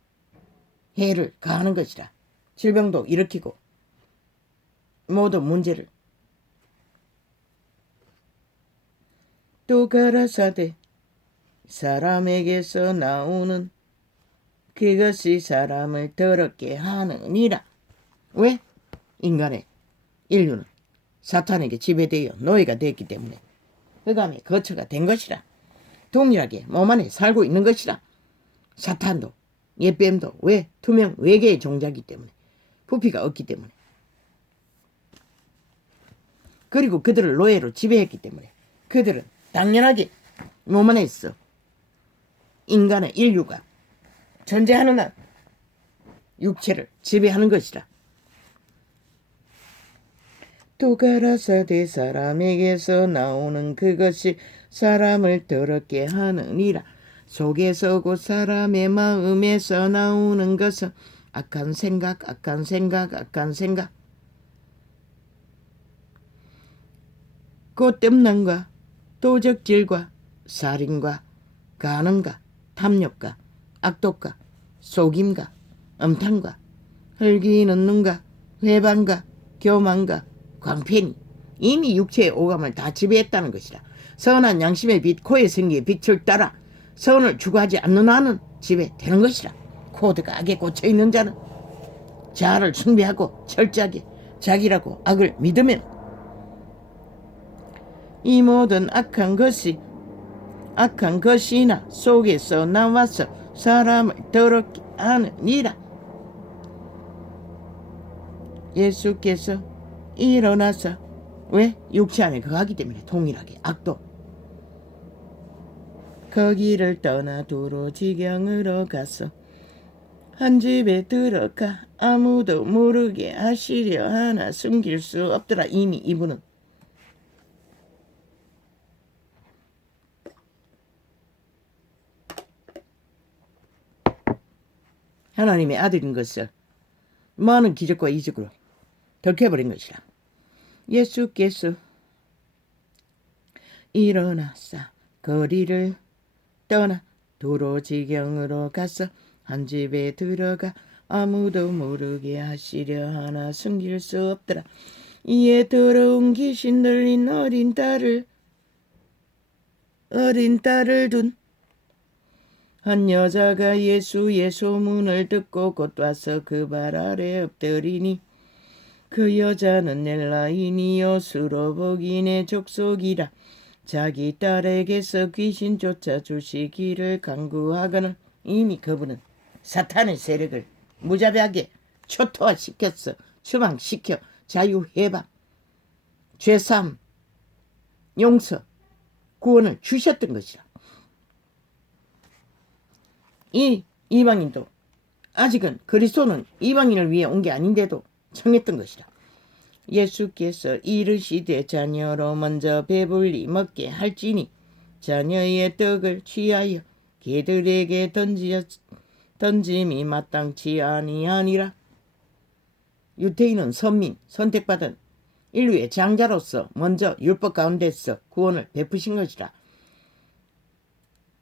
해를 가하는 것이라. 질병도 일으키고 모든 문제를. 또 가라사대 사람에게서 나오는 그것이 사람을 더럽게 하느니라. 왜? 인간의 인류는 사탄에게 지배되어 노예가 되었기 때문에 흑암의 거처가 된 것이라. 동일하게 몸 안에 살고 있는 것이라. 사탄도 옛뱀도 왜? 투명 외계의 종자이기 때문에, 부피가 없기 때문에, 그리고 그들을 노예로 지배했기 때문에 그들은 당연하게 몸 안에 있어 인간의 인류가 존재하는 한 육체를 지배하는 것이라. 또 가라사대 사람에게서 나오는 그것이 사람을 더럽게 하느니라. 속에서 곧 사람의 마음에서 나오는 것은 악한 생각, 악한 생각, 악한 생각, 곧 뜸남과 도적질과 살인과 간음과 탐욕과 악독과 속임과 음탕과 흘기는 눈과 회방과 교만과 광팬이 이미 육체의 오감을 다 지배했다는 것이라. 선한 양심의 빛, 코에 생기의 빛을 따라 선을 추구하지 않는 한은 지배되는 것이라. 코드가 악에 꽂혀있는 자는 자아를 숭배하고 철저하게 자기라고 악을 믿으면 이 모든 악한 것이나 속에서 나와서 사람을 더럽게 하느니라. 예수께서 일어나서 왜? 육체 안에 거하기 때문에 동일하게 악도 거기를 떠나 도로 지경으로 가서 한 집에 들어가 아무도 모르게 하시려 하나 숨길 수 없더라. 이미 이분은 하나님의 아들인 것을 많은 기적과 이적으로 덮여버린 것이라. 예수께서 일어나사 거리를 떠나 도로지경으로 가서 한 집에 들어가 아무도 모르게 하시려 하나 숨길 수 없더라. 이에 더러운 귀신 들린 어린 딸을 둔 한 여자가 예수의 소문을 듣고 곧 와서 그 발 아래 엎드리니 그 여자는 넬라인이요 수로복인의 족속이라. 자기 딸에게서 귀신 쫓아주시기를 간구하거늘 이미 그분은 사탄의 세력을 무자비하게 초토화시켰어. 추방시켜 자유해방, 죄사함, 용서, 구원을 주셨던 것이라. 이 이방인도 아직은 그리스도는 이방인을 위해 온 게 아닌데도 청했던 것이라. 예수께서 이르시되 자녀로 먼저 배불리 먹게 할지니 자녀의 떡을 취하여 개들에게 던짐이 마땅치 아니하니라. 유대인은 선민, 선택받은 인류의 장자로서 먼저 율법 가운데서 구원을 베푸신 것이라.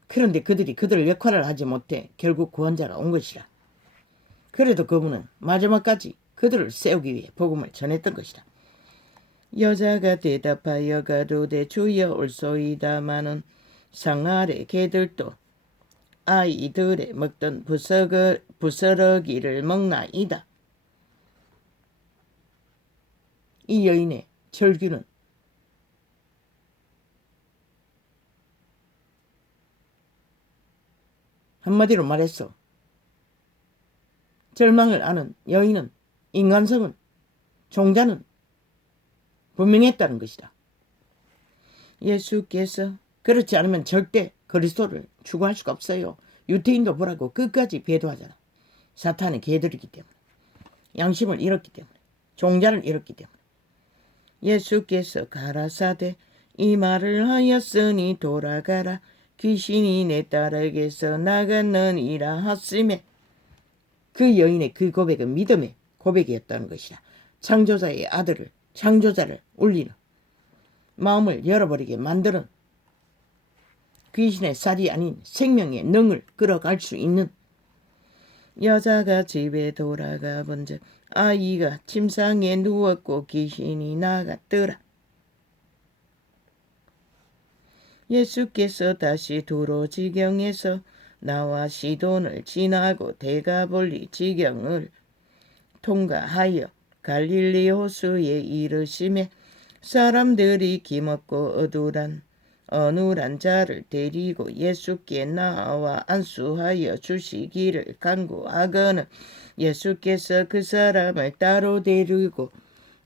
그런데 그들이 그들 역할을 하지 못해 결국 구원자가 온 것이라. 그래도 그분은 마지막까지 그들을 세우기 위해 복음을 전했던 것이라. 여자가 대답하여 가로되 주여 올소이다마는 상 아래 개들도 아이들의 먹던 부스러기를 먹나이다. 이 여인의 절규는 한마디로 말해서 절망을 아는 여인은, 인간성은, 종자는 분명했다는 것이다. 예수께서 그렇지 않으면 절대 그리스도를 추구할 수가 없어요. 유태인도 보라고 끝까지 배도하잖아. 사탄의 개들이기 때문에, 양심을 잃었기 때문에, 종자를 잃었기 때문에. 예수께서 가라사대 이 말을 하였으니 돌아가라 귀신이 내 딸에게서 나갔느니라 하시매 그 여인의 그 고백은 믿음의 고백이었다는 것이라. 창조자의 아들을, 창조자를 울리는 마음을 열어버리게 만드는 귀신의 살이 아닌 생명의 능을 끌어갈 수 있는. 여자가 집에 돌아가 본즉 아이가 침상에 누웠고 귀신이 나갔더라. 예수께서 다시 도로지경에서 나와 시돈을 지나고 데가볼리 지경을 통과하여 갈릴리 호수에 이르시매 사람들이 기먹고 어눌한 자를 데리고 예수께 나와 안수하여 주시기를 간구하거늘 예수께서 그 사람을 따로 데리고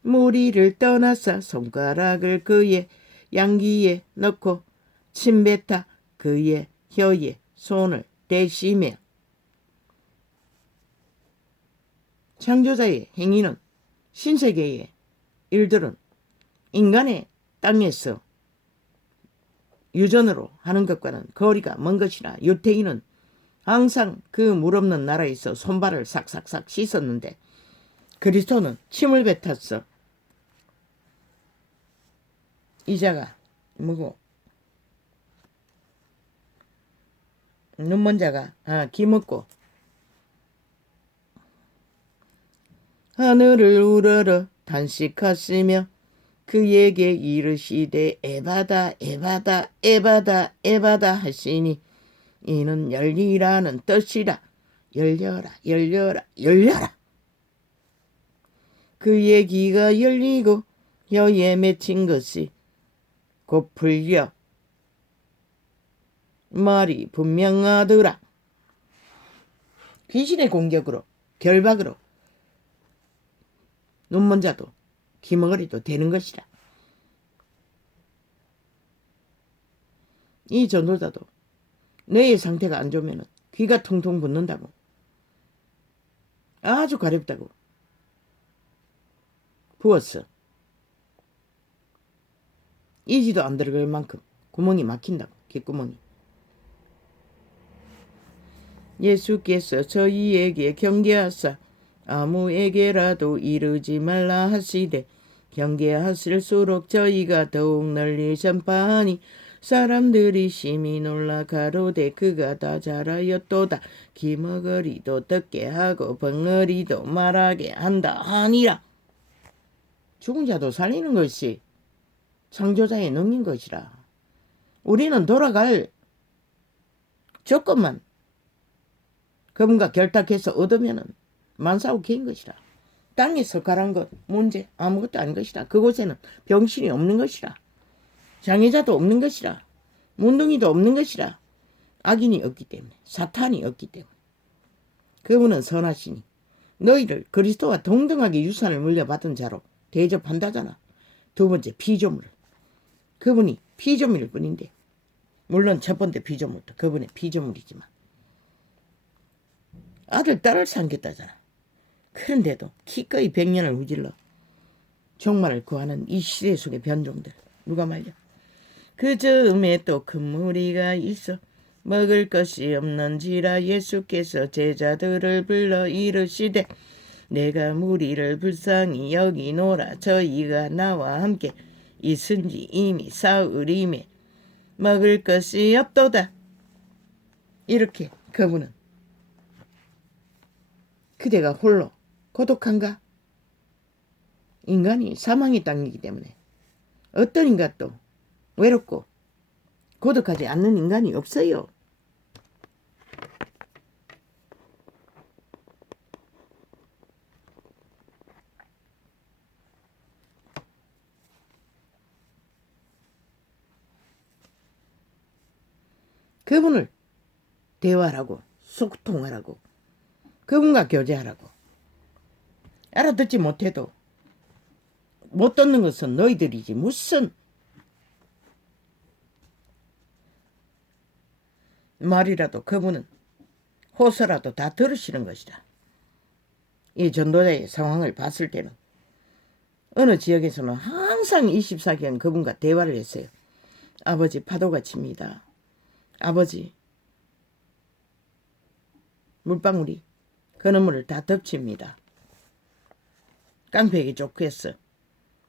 무리를 떠나사 손가락을 그의 양귀에 넣고 침뱉어 그의 혀에 손을 대시며 창조자의 행위는 신세계의 일들은 인간의 땅에서 유전으로 하는 것과는 거리가 먼 것이나 유태인은 항상 그 물 없는 나라에서 손발을 싹싹싹 씻었는데 그리스도는 침을 뱉었어. 이자가 뭐고 눈먼 자가 기먹고 하늘을 우러러 단식하시며 그에게 이르시되 에바다 에바다 에바다 에바다 하시니 이는 열리라는 뜻이라. 열려라 열려라 열려라. 그의 귀가 열리고 혀에 맺힌 것이 곧 풀려 말이 분명하더라. 귀신의 공격으로 결박으로 눈먼 자도 귀머거리도 되는 것이라. 이 전도자도 뇌의 상태가 안 좋으면 귀가 퉁퉁 붓는다고, 아주 가렵다고 부었어. 이지도 안 들어갈 만큼 구멍이 막힌다고, 귓구멍이. 예수께서 저희에게 경계하사 아무에게라도 이르지 말라 하시되 경계하실수록 저희가 더욱 널리 전파하니 사람들이 심히 놀라 가로되 그가 다 잘하였도다. 기머거리도 듣게 하고 벙어리도 말하게 한다 하니라. 죽은 자도 살리는 것이 창조자의 능인 것이라. 우리는 돌아갈 조건만 그분과 결탁해서 얻으면은 만사고 개인 것이라. 땅에 석가란 것 문제 아무것도 아닌 것이라. 그곳에는 병신이 없는 것이라. 장애자도 없는 것이라. 문둥이도 없는 것이라. 악인이 없기 때문에, 사탄이 없기 때문에. 그분은 선하시니 너희를 그리스도와 동등하게 유산을 물려받은 자로 대접한다잖아. 두 번째 피조물. 그분이 피조물일 뿐인데, 물론 첫 번째 피조물도 그분의 피조물이지만 아들 딸을 삼켰다잖아. 그런데도 기꺼이 100년을 후질러 종말을 구하는 이 시대 속의 변종들 누가 말려. 그 즈음에 또 큰 무리가 있어 먹을 것이 없는지라 예수께서 제자들을 불러 이르시되 내가 무리를 불쌍히 여기노라. 저희가 나와 함께 있은지 이미 사흘이매 먹을 것이 없도다. 이렇게 그분은 그대가 홀로 고독한가? 인간이 사망의 땅이기 때문에 어떤 인간도 외롭고 고독하지 않는 인간이 없어요. 그분을 대화하라고, 소통하라고, 그분과 교제하라고. 알아듣지 못해도 못 듣는 것은 너희들이지 무슨 말이라도 그분은 호소라도 다 들으시는 것이다. 이 전도자의 상황을 봤을 때는 어느 지역에서는 항상 24시간 그분과 대화를 했어요. 아버지 파도가 칩니다. 아버지 물방울이 그늘물을 다 덮칩니다. 깡패에게 쫓겼어.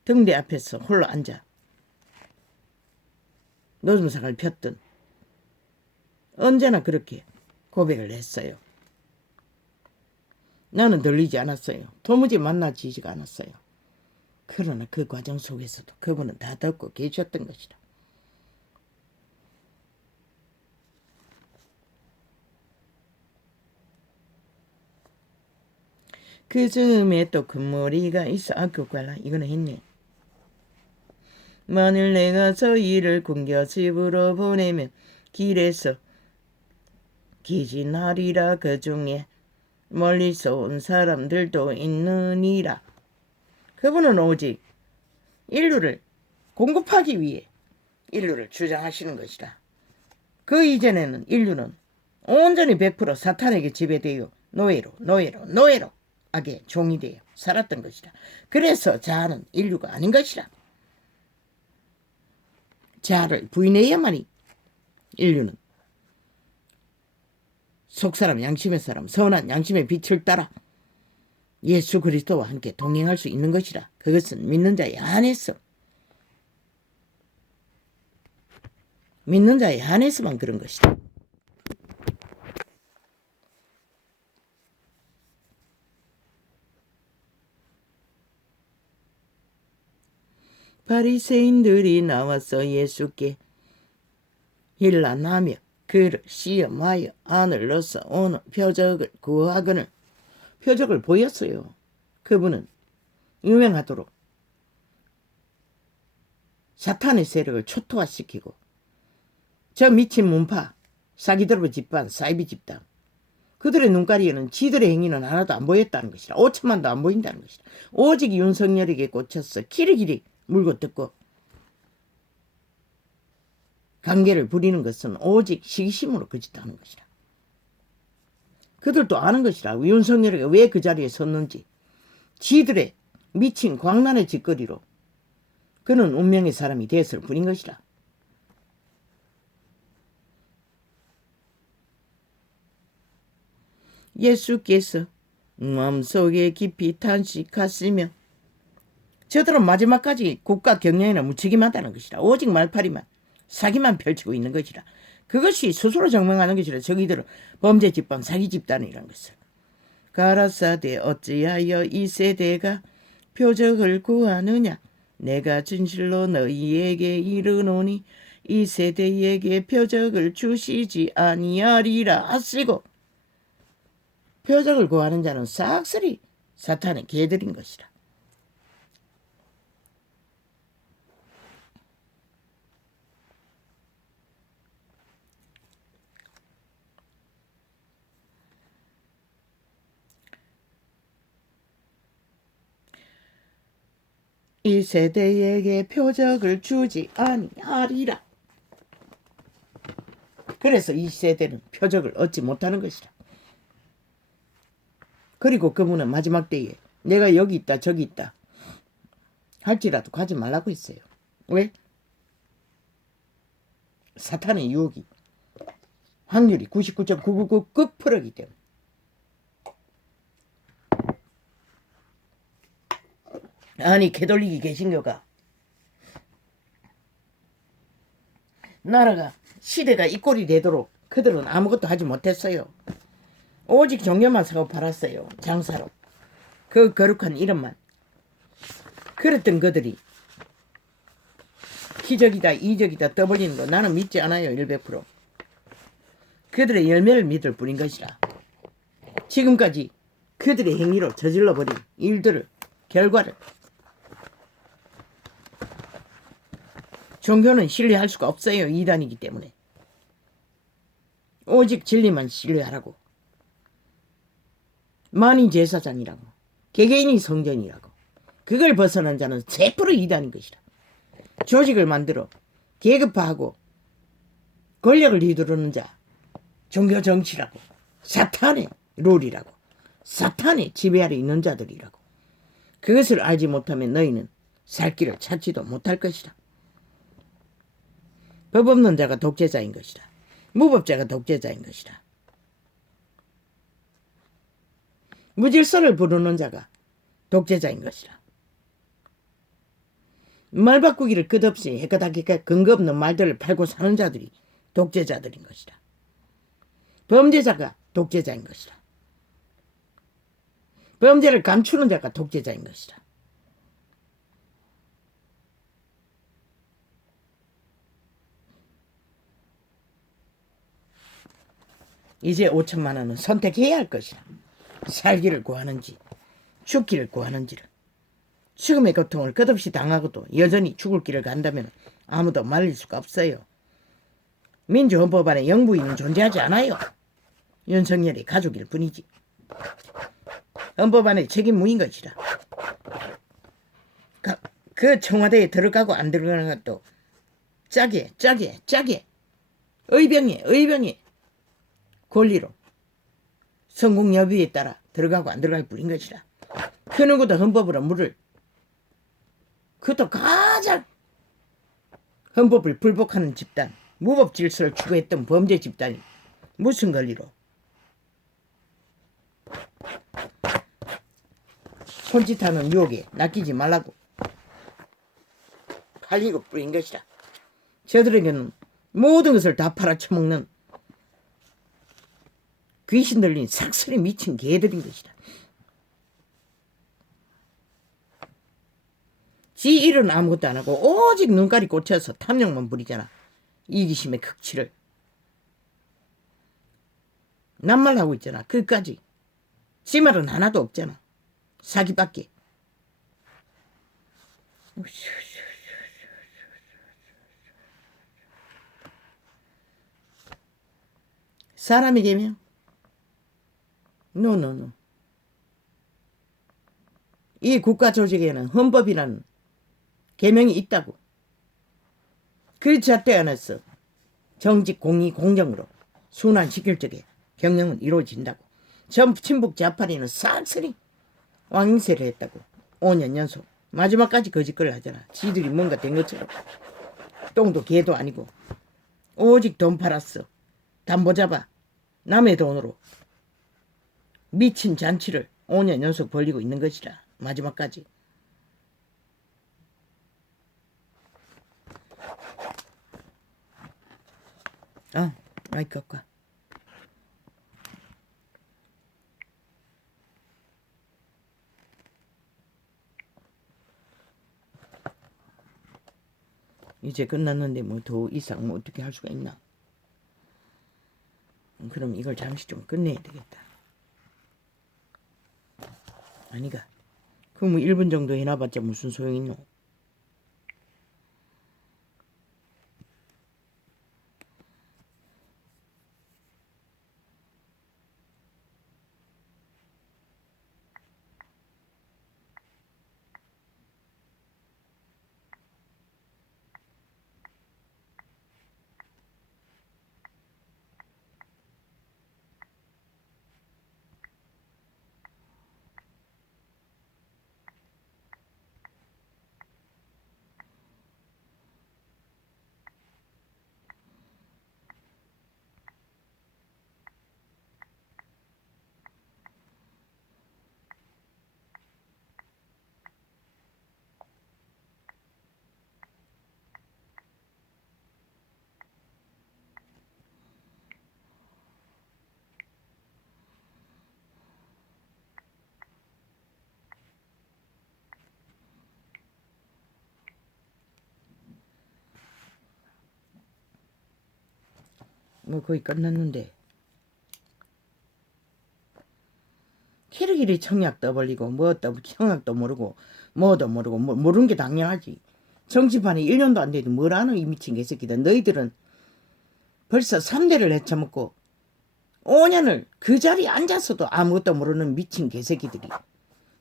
등대 앞에서 홀로 앉아 노점상을 폈던 언제나 그렇게 고백을 했어요. 나는 들리지 않았어요. 도무지 만나지지가 않았어요. 그러나 그 과정 속에서도 그분은 다 듣고 계셨던 것이다. 그 즈음에 또 큰 무리가 있어. 그거라 이거는 했네. 만일 내가 저희를 굶겨 집으로 보내면 길에서 기진하리라. 그 중에 멀리서 온 사람들도 있느니라. 그분은 오직 인류를 공급하기 위해 인류를 주장하시는 것이다. 그 이전에는 인류는 온전히 100% 사탄에게 지배되어 노예로 악의 종이 되어 살았던 것이다. 그래서 자아는 인류가 아닌 것이다. 자아를 부인해야만이 인류는 속사람 양심의 사람 선한 양심의 빛을 따라 예수 그리스도와 함께 동행할 수 있는 것이라. 그것은 믿는 자의 안에서 만 그런 것이다. 바리새인들이 나와서 예수께 일난하며 그를 시험하여 안을 넣어서 오는 표적을 구하거늘. 표적을 보였어요. 그분은 유명하도록 사탄의 세력을 초토화시키고 저 미친 문파 사기들보 집단 사이비 집단 그들의 눈가리에는 지들의 행위는 하나도 안 보였다는 것이라. 5천만도 안 보인다는 것이라. 오직 윤석열에게 꽂혀서 길이길이 물고 뜯고 관계를 부리는 것은 오직 시기심으로 그짓하는 것이라. 그들도 아는 것이라. 윤석열이가 왜 그 자리에 섰는지. 지들의 미친 광란의 짓거리로 그는 운명의 사람이 되었을 뿐인 것이라. 예수께서 마음속에 깊이 탄식하시며 저들은 마지막까지 국가 경영에는 무책임하다는 것이라. 오직 말파리만 사기만 펼치고 있는 것이라. 그것이 스스로 증명하는 것이라. 저기들은 범죄 집단 사기 집단이라는 것을. 가라사대 어찌하여 이 세대가 표적을 구하느냐. 내가 진실로 너희에게 이르노니 이 세대에게 표적을 주시지 아니하리라 하시고. 표적을 구하는 자는 싹쓸이 사탄의 개들인 것이라. 이 세대에게 표적을 주지 아니하리라. 그래서 이 세대는 표적을 얻지 못하는 것이라. 그리고 그분은 마지막 때에 내가 여기 있다 저기 있다 할지라도 가지 말라고 했어요. 왜? 사탄의 유혹이 확률이 99.999%이기 때문에. 아니 개돌리기 개신교가 나라가 시대가 이 꼴이 되도록 그들은 아무것도 하지 못했어요. 오직 종교만 사고 팔았어요. 장사로. 그 거룩한 이름만. 그랬던 그들이 기적이다 이적이다 떠벌리는 거 나는 믿지 않아요. 100%. 그들의 열매를 믿을 뿐인 것이라. 지금까지 그들의 행위로 저질러버린 일들을 결과를 종교는 신뢰할 수가 없어요. 이단이기 때문에. 오직 진리만 신뢰하라고. 만인 제사장이라고. 개개인이 성전이라고. 그걸 벗어난 자는 100% 이단인 것이라. 조직을 만들어 계급화하고 권력을 휘두르는 자. 종교 정치라고. 사탄의 룰이라고. 사탄의 지배 아래 있는 자들이라고. 그것을 알지 못하면 너희는 살 길을 찾지도 못할 것이라. 법 없는 자가 독재자인 것이라. 무법자가 독재자인 것이라. 무질서를 부르는 자가 독재자인 것이라. 말 바꾸기를 끝없이 해까닥해까 근거 없는 말들을 팔고 사는 자들이 독재자들인 것이라. 범죄자가 독재자인 것이라. 범죄를 감추는 자가 독재자인 것이라. 이제 5천만 원은 선택해야 할 것이라. 살기를 구하는지 죽기를 구하는지를. 죽음의 고통을 끝없이 당하고도 여전히 죽을 길을 간다면 아무도 말릴 수가 없어요. 민주헌법 안에 영부인은 존재하지 않아요. 윤석열이 가족일 뿐이지. 헌법 안에 책임무인 것이라. 그 청와대에 들어가고 안 들어가는 것도 짜게 의병의 권리로 성공 여부에 따라 들어가고 안 들어갈 뿐인 것이라. 그 누구도 헌법으로 물을, 그것도 가장 헌법을 불복하는 집단, 무법 질서를 추구했던 범죄 집단이 무슨 권리로 손짓하는 유혹에 낚이지 말라고 할 이것뿐인 것이라. 저들에게는 모든 것을 다 팔아쳐먹는 귀신 들린 삭슬이 미친 개들인 것이다. 지 일은 아무것도 안 하고 오직 눈깔이 꽂혀서 탐욕만 부리잖아. 이기심의 극치를 낱말하고 있잖아. 그까지 지 말은 하나도 없잖아. 사기밖에. 사람에게면 노. 이 국가 조직에는 헌법이라는 계명이 있다고. 그 잣대 안에서 정직, 공의, 공정으로 순환시킬 적에 경영은 이루어진다고. 전 친북 좌파리는 싹쓸이 왕행세를 했다고. 5년 연속 마지막까지 거짓거리를 하잖아. 지들이 뭔가 된 것처럼. 똥도 개도 아니고 오직 돈 팔았어. 담보 잡아 남의 돈으로 미친 잔치를 5년 연속 벌리고 있는 것이라. 마지막까지. 마이크 가. 이제 끝났는데 뭐 더 이상 뭐 어떻게 할 수가 있나? 그럼 이걸 잠시 좀 끝내야 되겠다. 아니가. 그럼 뭐 1분 정도 해놔봤자 무슨 소용 있노? 뭐 거의 끝났는데. 키르기리 청약 떠벌리고 청약도 모르고 뭐도 모르고 모르는 게 당연하지. 정치판이 1년도 안 돼도 뭘 아노 이 미친 개새끼들. 너희들은 벌써 3대를 헤쳐먹고 5년을 그 자리에 앉아서도 아무것도 모르는 미친 개새끼들이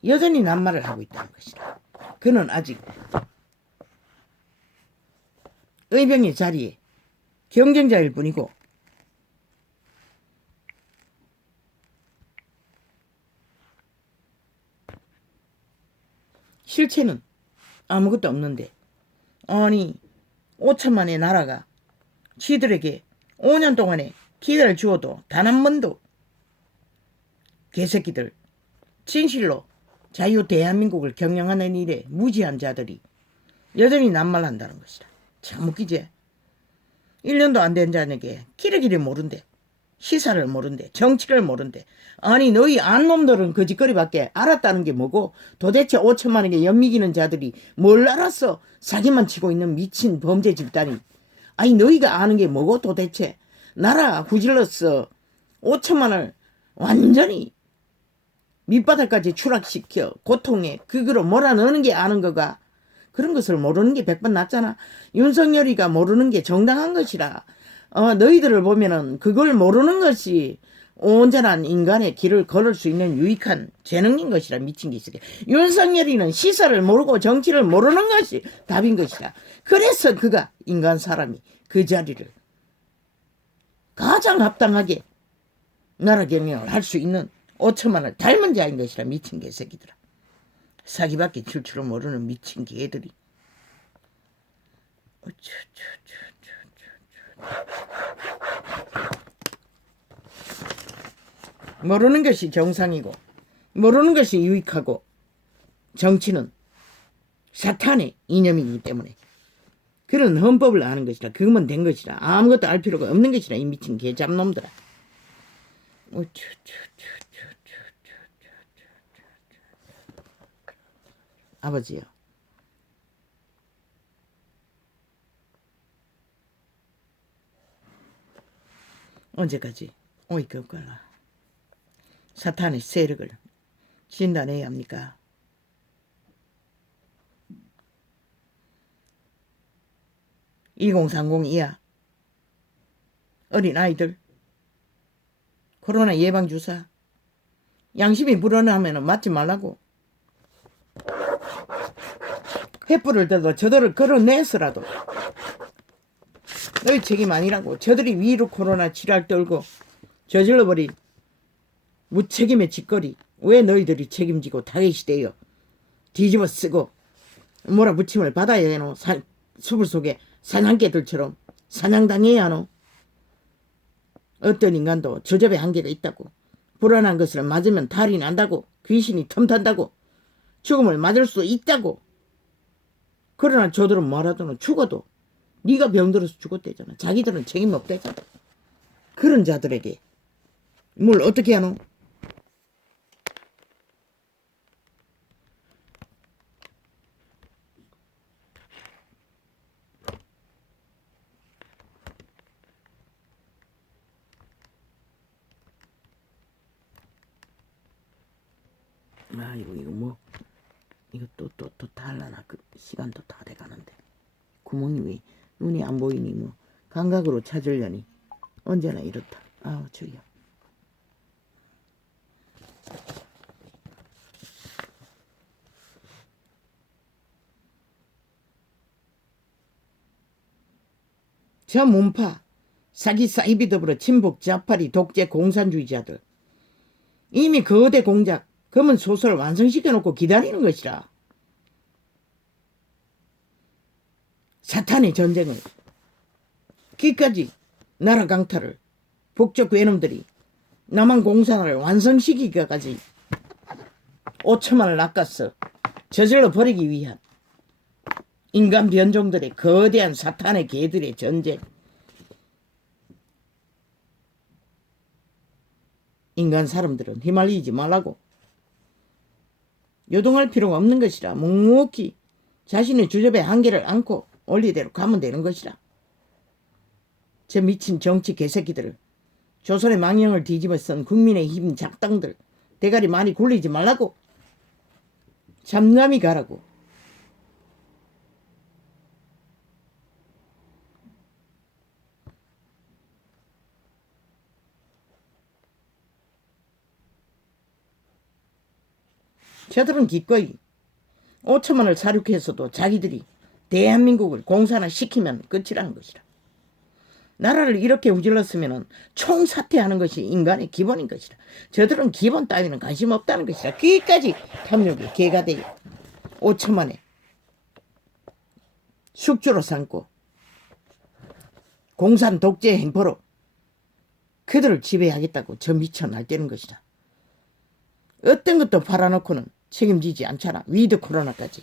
여전히 낱말을 하고 있다는 것이다. 그는 아직 의병의 자리에 경쟁자일 뿐이고 실체는 아무것도 없는데, 아니 5천만의 나라가 지들에게 5년 동안에 기회를 주어도 단 한 번도 개새끼들 진실로 자유 대한민국을 경영하는 일에 무지한 자들이 여전히 낱말한다는 것이다. 참 웃기지. 1년도 안 된 자에게 기르기를 모른대. 시사를 모른대. 정치를 모른대. 아니 너희 안놈들은 거짓거리밖에 알았다는 게 뭐고, 도대체 5천만 원에 연미기는 자들이 뭘 알았어. 사기만 치고 있는 미친 범죄 집단이. 아니 너희가 아는 게 뭐고 도대체. 나라 후질러서 5천만 원을 완전히 밑바닥까지 추락시켜 고통에 그거로 몰아넣는 게 아는 거가. 그런 것을 모르는 게 100번 낫잖아. 윤석열이가 모르는 게 정당한 것이라. 너희들을 보면은 그걸 모르는 것이 온전한 인간의 길을 걸을 수 있는 유익한 재능인 것이라. 미친 게 있으게. 윤석열이는 시사를 모르고 정치를 모르는 것이 답인 것이라. 그래서 그가 인간 사람이 그 자리를 가장 합당하게 나라 경영을 할 수 있는 5천만을 닮은 자인 것이라. 미친 개새끼들아. 사기밖에 칠 줄을 모르는 미친 개들이. 모르는 것이 정상이고 모르는 것이 유익하고 정치는 사탄의 이념이기 때문에 그런 헌법을 아는 것이라. 그거면 된 것이라. 아무것도 알 필요가 없는 것이라. 이 미친 개잡놈들아. 아버지요. 언제까지 오이가 없거라. 사탄의 세력을 진단해야 합니까? (2030) 어린아이들 코로나 예방주사 양심이 불어나면 맞지 말라고. 횃불을 들어 저들을 걸어내서라도 너희 책임 아니라고. 저들이 위로 코로나 지랄 떨고 저질러버린 무책임의 짓거리 왜 너희들이 책임지고 타겟이 되어 뒤집어 쓰고 몰아붙임을 받아야 되노? 숲을 속에 사냥개들처럼 사냥당해야 하노? 어떤 인간도 저접의 한계가 있다고. 불안한 것을 맞으면 탈이 난다고. 귀신이 틈탄다고. 죽음을 맞을 수 있다고. 그러나 저들은 뭐라도는 죽어도 네가 병들어서 죽었대잖아. 자기들은 책임 없대잖아. 그런 자들에게 뭘 어떻게 하노? 이거 뭐 이거 또 다 할라나. 그 시간도 다 돼가는데 구멍이 왜 눈이 안 보이니. 뭐 감각으로 찾으려니 언제나 이렇다. 주여. 저 문파 사기 사이비 더불어 친북 자파리 독재 공산주의자들 이미 거대 공작 검은 소설을 완성시켜놓고 기다리는 것이라. 사탄의 전쟁을 기까지 나라 강탈을 북쪽 괴놈들이 남한 공산화를 완성시키기까지 5천만을 낚아서 저질러 버리기 위한 인간 변종들의 거대한 사탄의 개들의 전쟁. 인간 사람들은 휘말리지 말라고. 요동할 필요가 없는 것이라. 묵묵히 자신의 주접의 한계를 안고 원리대로 가면 되는 것이라. 저 미친 정치 개새끼들을 조선의 망령을 뒤집어 쓴 국민의힘 작당들 대가리 많이 굴리지 말라고. 잠잠히 가라고. 저들은 기꺼이 5천만을 사륙해서도 자기들이 대한민국을 공산화 시키면 끝이라는 것이라. 나라를 이렇게 후질렀으면 총사퇴하는 것이 인간의 기본인 것이라. 저들은 기본 따위는 관심 없다는 것이라. 거기까지 탐욕이 개가 되어 5천만에 숙주로 삼고 공산 독재 행포로 그들을 지배하겠다고 저 미쳐 날뛰는 것이라. 어떤 것도 팔아놓고는 책임지지 않잖아. 위드 코로나까지.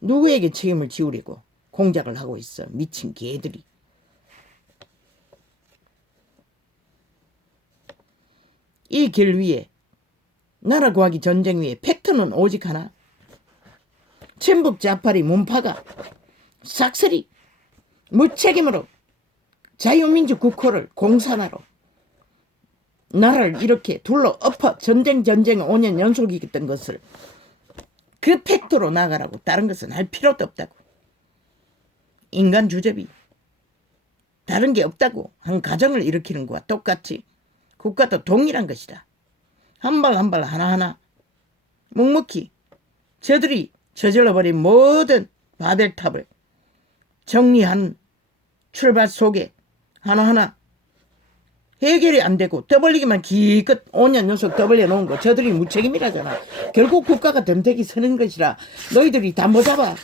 누구에게 책임을 지우려고 공작을 하고 있어. 미친 개들이. 이 길 위에 나라 구하기 전쟁 위에 팩트는 오직 하나. 친북 자파리 문파가 싹쓸이 무책임으로 자유민주 국호를 공산화로 나라를 이렇게 둘러 엎어 전쟁 5년 연속이었던 것을 그 팩트로 나가라고. 다른 것은 할 필요도 없다고. 인간 주접이 다른 게 없다고. 한 가정을 일으키는 것과 똑같이 국가도 동일한 것이다. 한 발 한 발 하나하나 묵묵히 저들이 저질러버린 모든 바벨탑을 정리한 출발 속에 하나하나 해결이 안 되고 떠벌리기만 기껏 5년 연속 떠벌려 놓은 거 저들이 무책임이라잖아. 결국 국가가 덤태기 서는 것이라 너희들이 다 뭐 잡아?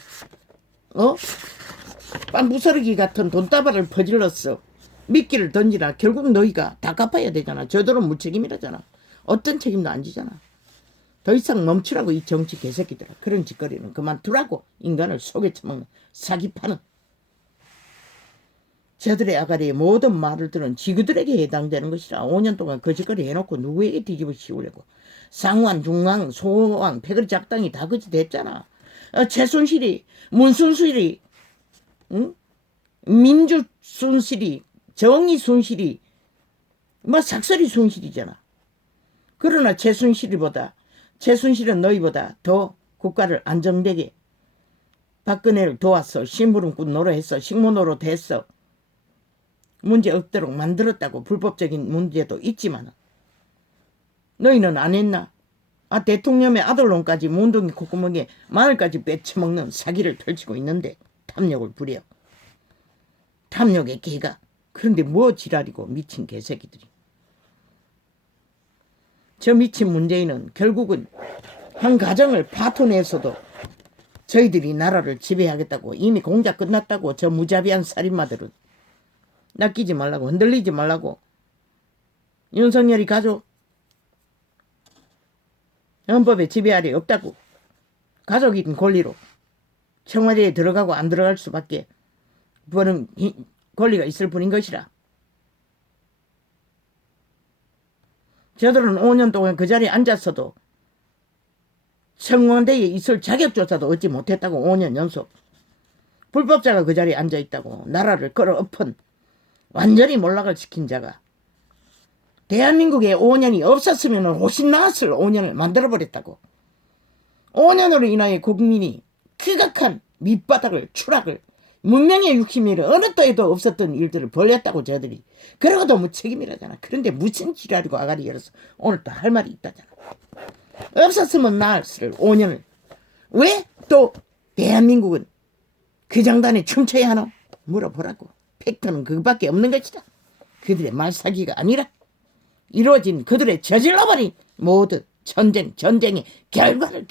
빵 부스러기 같은 돈다발을 퍼질렀어. 미끼를 던지라 결국 너희가 다 갚아야 되잖아. 저들은 무책임이라잖아. 어떤 책임도 안 지잖아. 더 이상 멈추라고 이 정치 개새끼들아. 그런 짓거리는 그만두라고. 인간을 속에 처먹는 사기파는. 저들의 아가리의 모든 말을 들은 지그들에게 해당되는 것이라. 5년 동안 그 짓거리 해놓고 누구에게 뒤집어 씌우려고. 상왕, 중왕, 소왕, 패거리 작당이 다 그짓 됐잖아. 최순실이, 문순실이, 응? 민주 순실이, 정의 순실이, 뭐 삭설이 순실이잖아. 그러나 최순실은 너희보다 더 국가를 안정되게 박근혜를 도왔어. 심부름꾼 노릇했어. 식모 노릇했어. 문제 없도록 만들었다고. 불법적인 문제도 있지만 너희는 안 했나? 대통령의 아들놈까지 문둥이 콧구멍에 마늘까지 빼쳐먹는 사기를 펼치고 있는데 탐욕을 부려. 탐욕의 개가. 그런데 뭐 지랄이고 미친 개새끼들이. 저 미친 문재인은 결국은 한 가정을 파토내서도 저희들이 나라를 지배하겠다고. 이미 공작 끝났다고. 저 무자비한 살인마들은. 낚이지 말라고. 흔들리지 말라고. 윤석열이 가족 헌법에 지배할 리 없다고. 가족인 권리로 청와대에 들어가고 안 들어갈 수밖에 그거는 권리가 있을 뿐인 것이라. 저들은 5년 동안 그 자리에 앉았어도 청와대에 있을 자격조차도 얻지 못했다고. 5년 연속. 불법자가 그 자리에 앉아있다고. 나라를 끌어엎은 완전히 몰락을 시킨 자가. 대한민국에 5년이 없었으면 훨씬 나았을 5년을 만들어버렸다고. 5년으로 인하여 국민이 극악한 밑바닥을 추락을 문명의 육심이라 어느 때에도 없었던 일들을 벌였다고 저들이. 그러고도 무책임이라잖아. 그런데 무슨 지랄이고 아가리 열어서 오늘 또 할 말이 있다잖아. 없었으면 나았을 5년을 왜 또 대한민국은 그 장단에 춤춰야 하노? 물어보라고. 팩트는 그것밖에 없는 것이다. 그들의 말사기가 아니라 이루어진 그들의 저질러버린 모든 전쟁의 결과를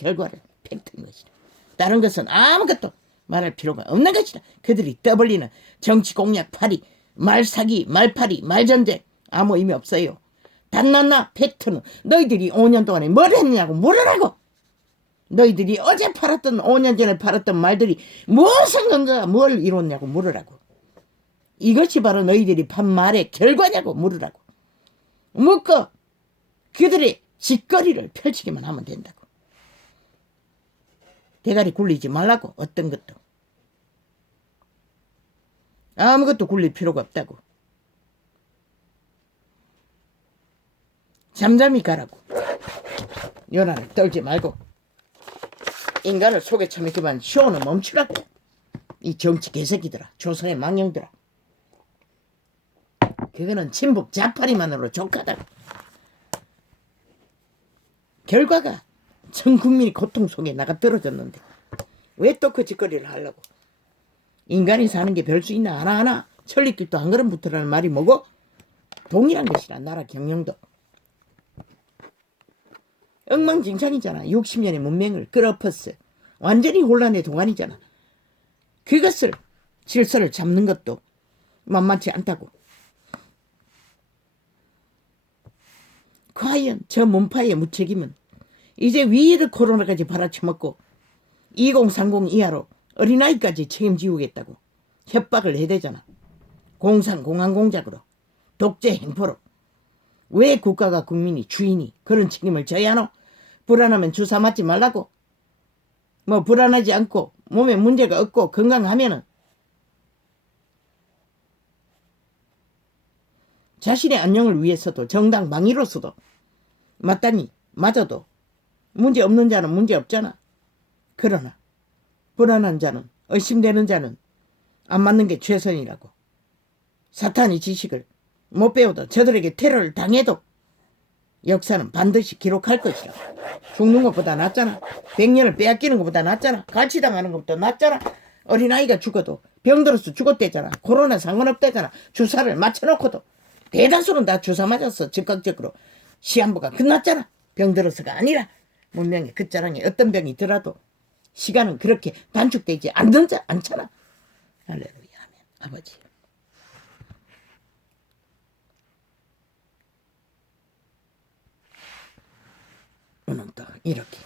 팩트인 것이다. 다른 것은 아무것도 말할 필요가 없는 것이다. 그들이 떠벌리는 정치 공약 파리, 말사기, 말파리, 말전쟁 아무 의미 없어요. 단나나 팩트는 너희들이 5년 동안에 뭘 했냐고 물으라고. 너희들이 어제 팔았던 5년 전에 팔았던 말들이 무엇인 건가, 뭘 이뤘냐고 물으라고. 이것이 바로 너희들이 판 말의 결과냐고 물으라고. 묻고 그들의 짓거리를 펼치기만 하면 된다고. 대가리 굴리지 말라고. 어떤 것도 아무것도 굴릴 필요가 없다고. 잠잠히 가라고. 연하를 떨지 말고 인간을 속에 처먹기만 쇼는 멈추라고. 이 정치 개새끼들아. 조선의 망령들아. 그거는 친북 자파리만으로 족하다고. 결과가 전 국민이 고통 속에 나가 떨어졌는데 왜 또 그 짓거리를 하려고. 인간이 사는 게 별 수 있나. 하나하나 천리길도 한 걸음 붙으라는 말이 뭐고 동일한 것이라. 나라 경영도 엉망진창이잖아. 60년의 문명을 끌어엎었어. 완전히 혼란의 동안이잖아. 그것을 질서를 잡는 것도 만만치 않다고. 과연 저 문파의 무책임은 이제 위에도 코로나까지 받아쳐먹고 2030 이하로 어린아이까지 책임지우겠다고 협박을 해대잖아. 공산공항공작으로 독재 행포로. 왜 국가가 국민이 주인이 그런 책임을 져야 하노? 불안하면 주사 맞지 말라고. 뭐 불안하지 않고 몸에 문제가 없고 건강하면은 자신의 안녕을 위해서도 정당 방위로서도 맞다니 맞아도 문제 없는 자는 문제 없잖아. 그러나 불안한 자는 의심되는 자는 안 맞는 게 최선이라고. 사탄이 지식을 못 배워도 저들에게 테러를 당해도 역사는 반드시 기록할 것이라. 죽는 것보다 낫잖아. 백년을 빼앗기는 것보다 낫잖아. 갈치당하는 것보다 낫잖아. 어린아이가 죽어도 병들어서 죽었대잖아. 코로나 상관없대잖아. 주사를 맞춰놓고도 대다수는 다 주사 맞았어. 즉각적으로 시한부가 끝났잖아. 병들어서가 아니라 문명의 끝자락에 어떤 병이 들어도 시간은 그렇게 단축되지 않잖아. 할렐루야. 아멘. 아버지. 오늘 또 이렇게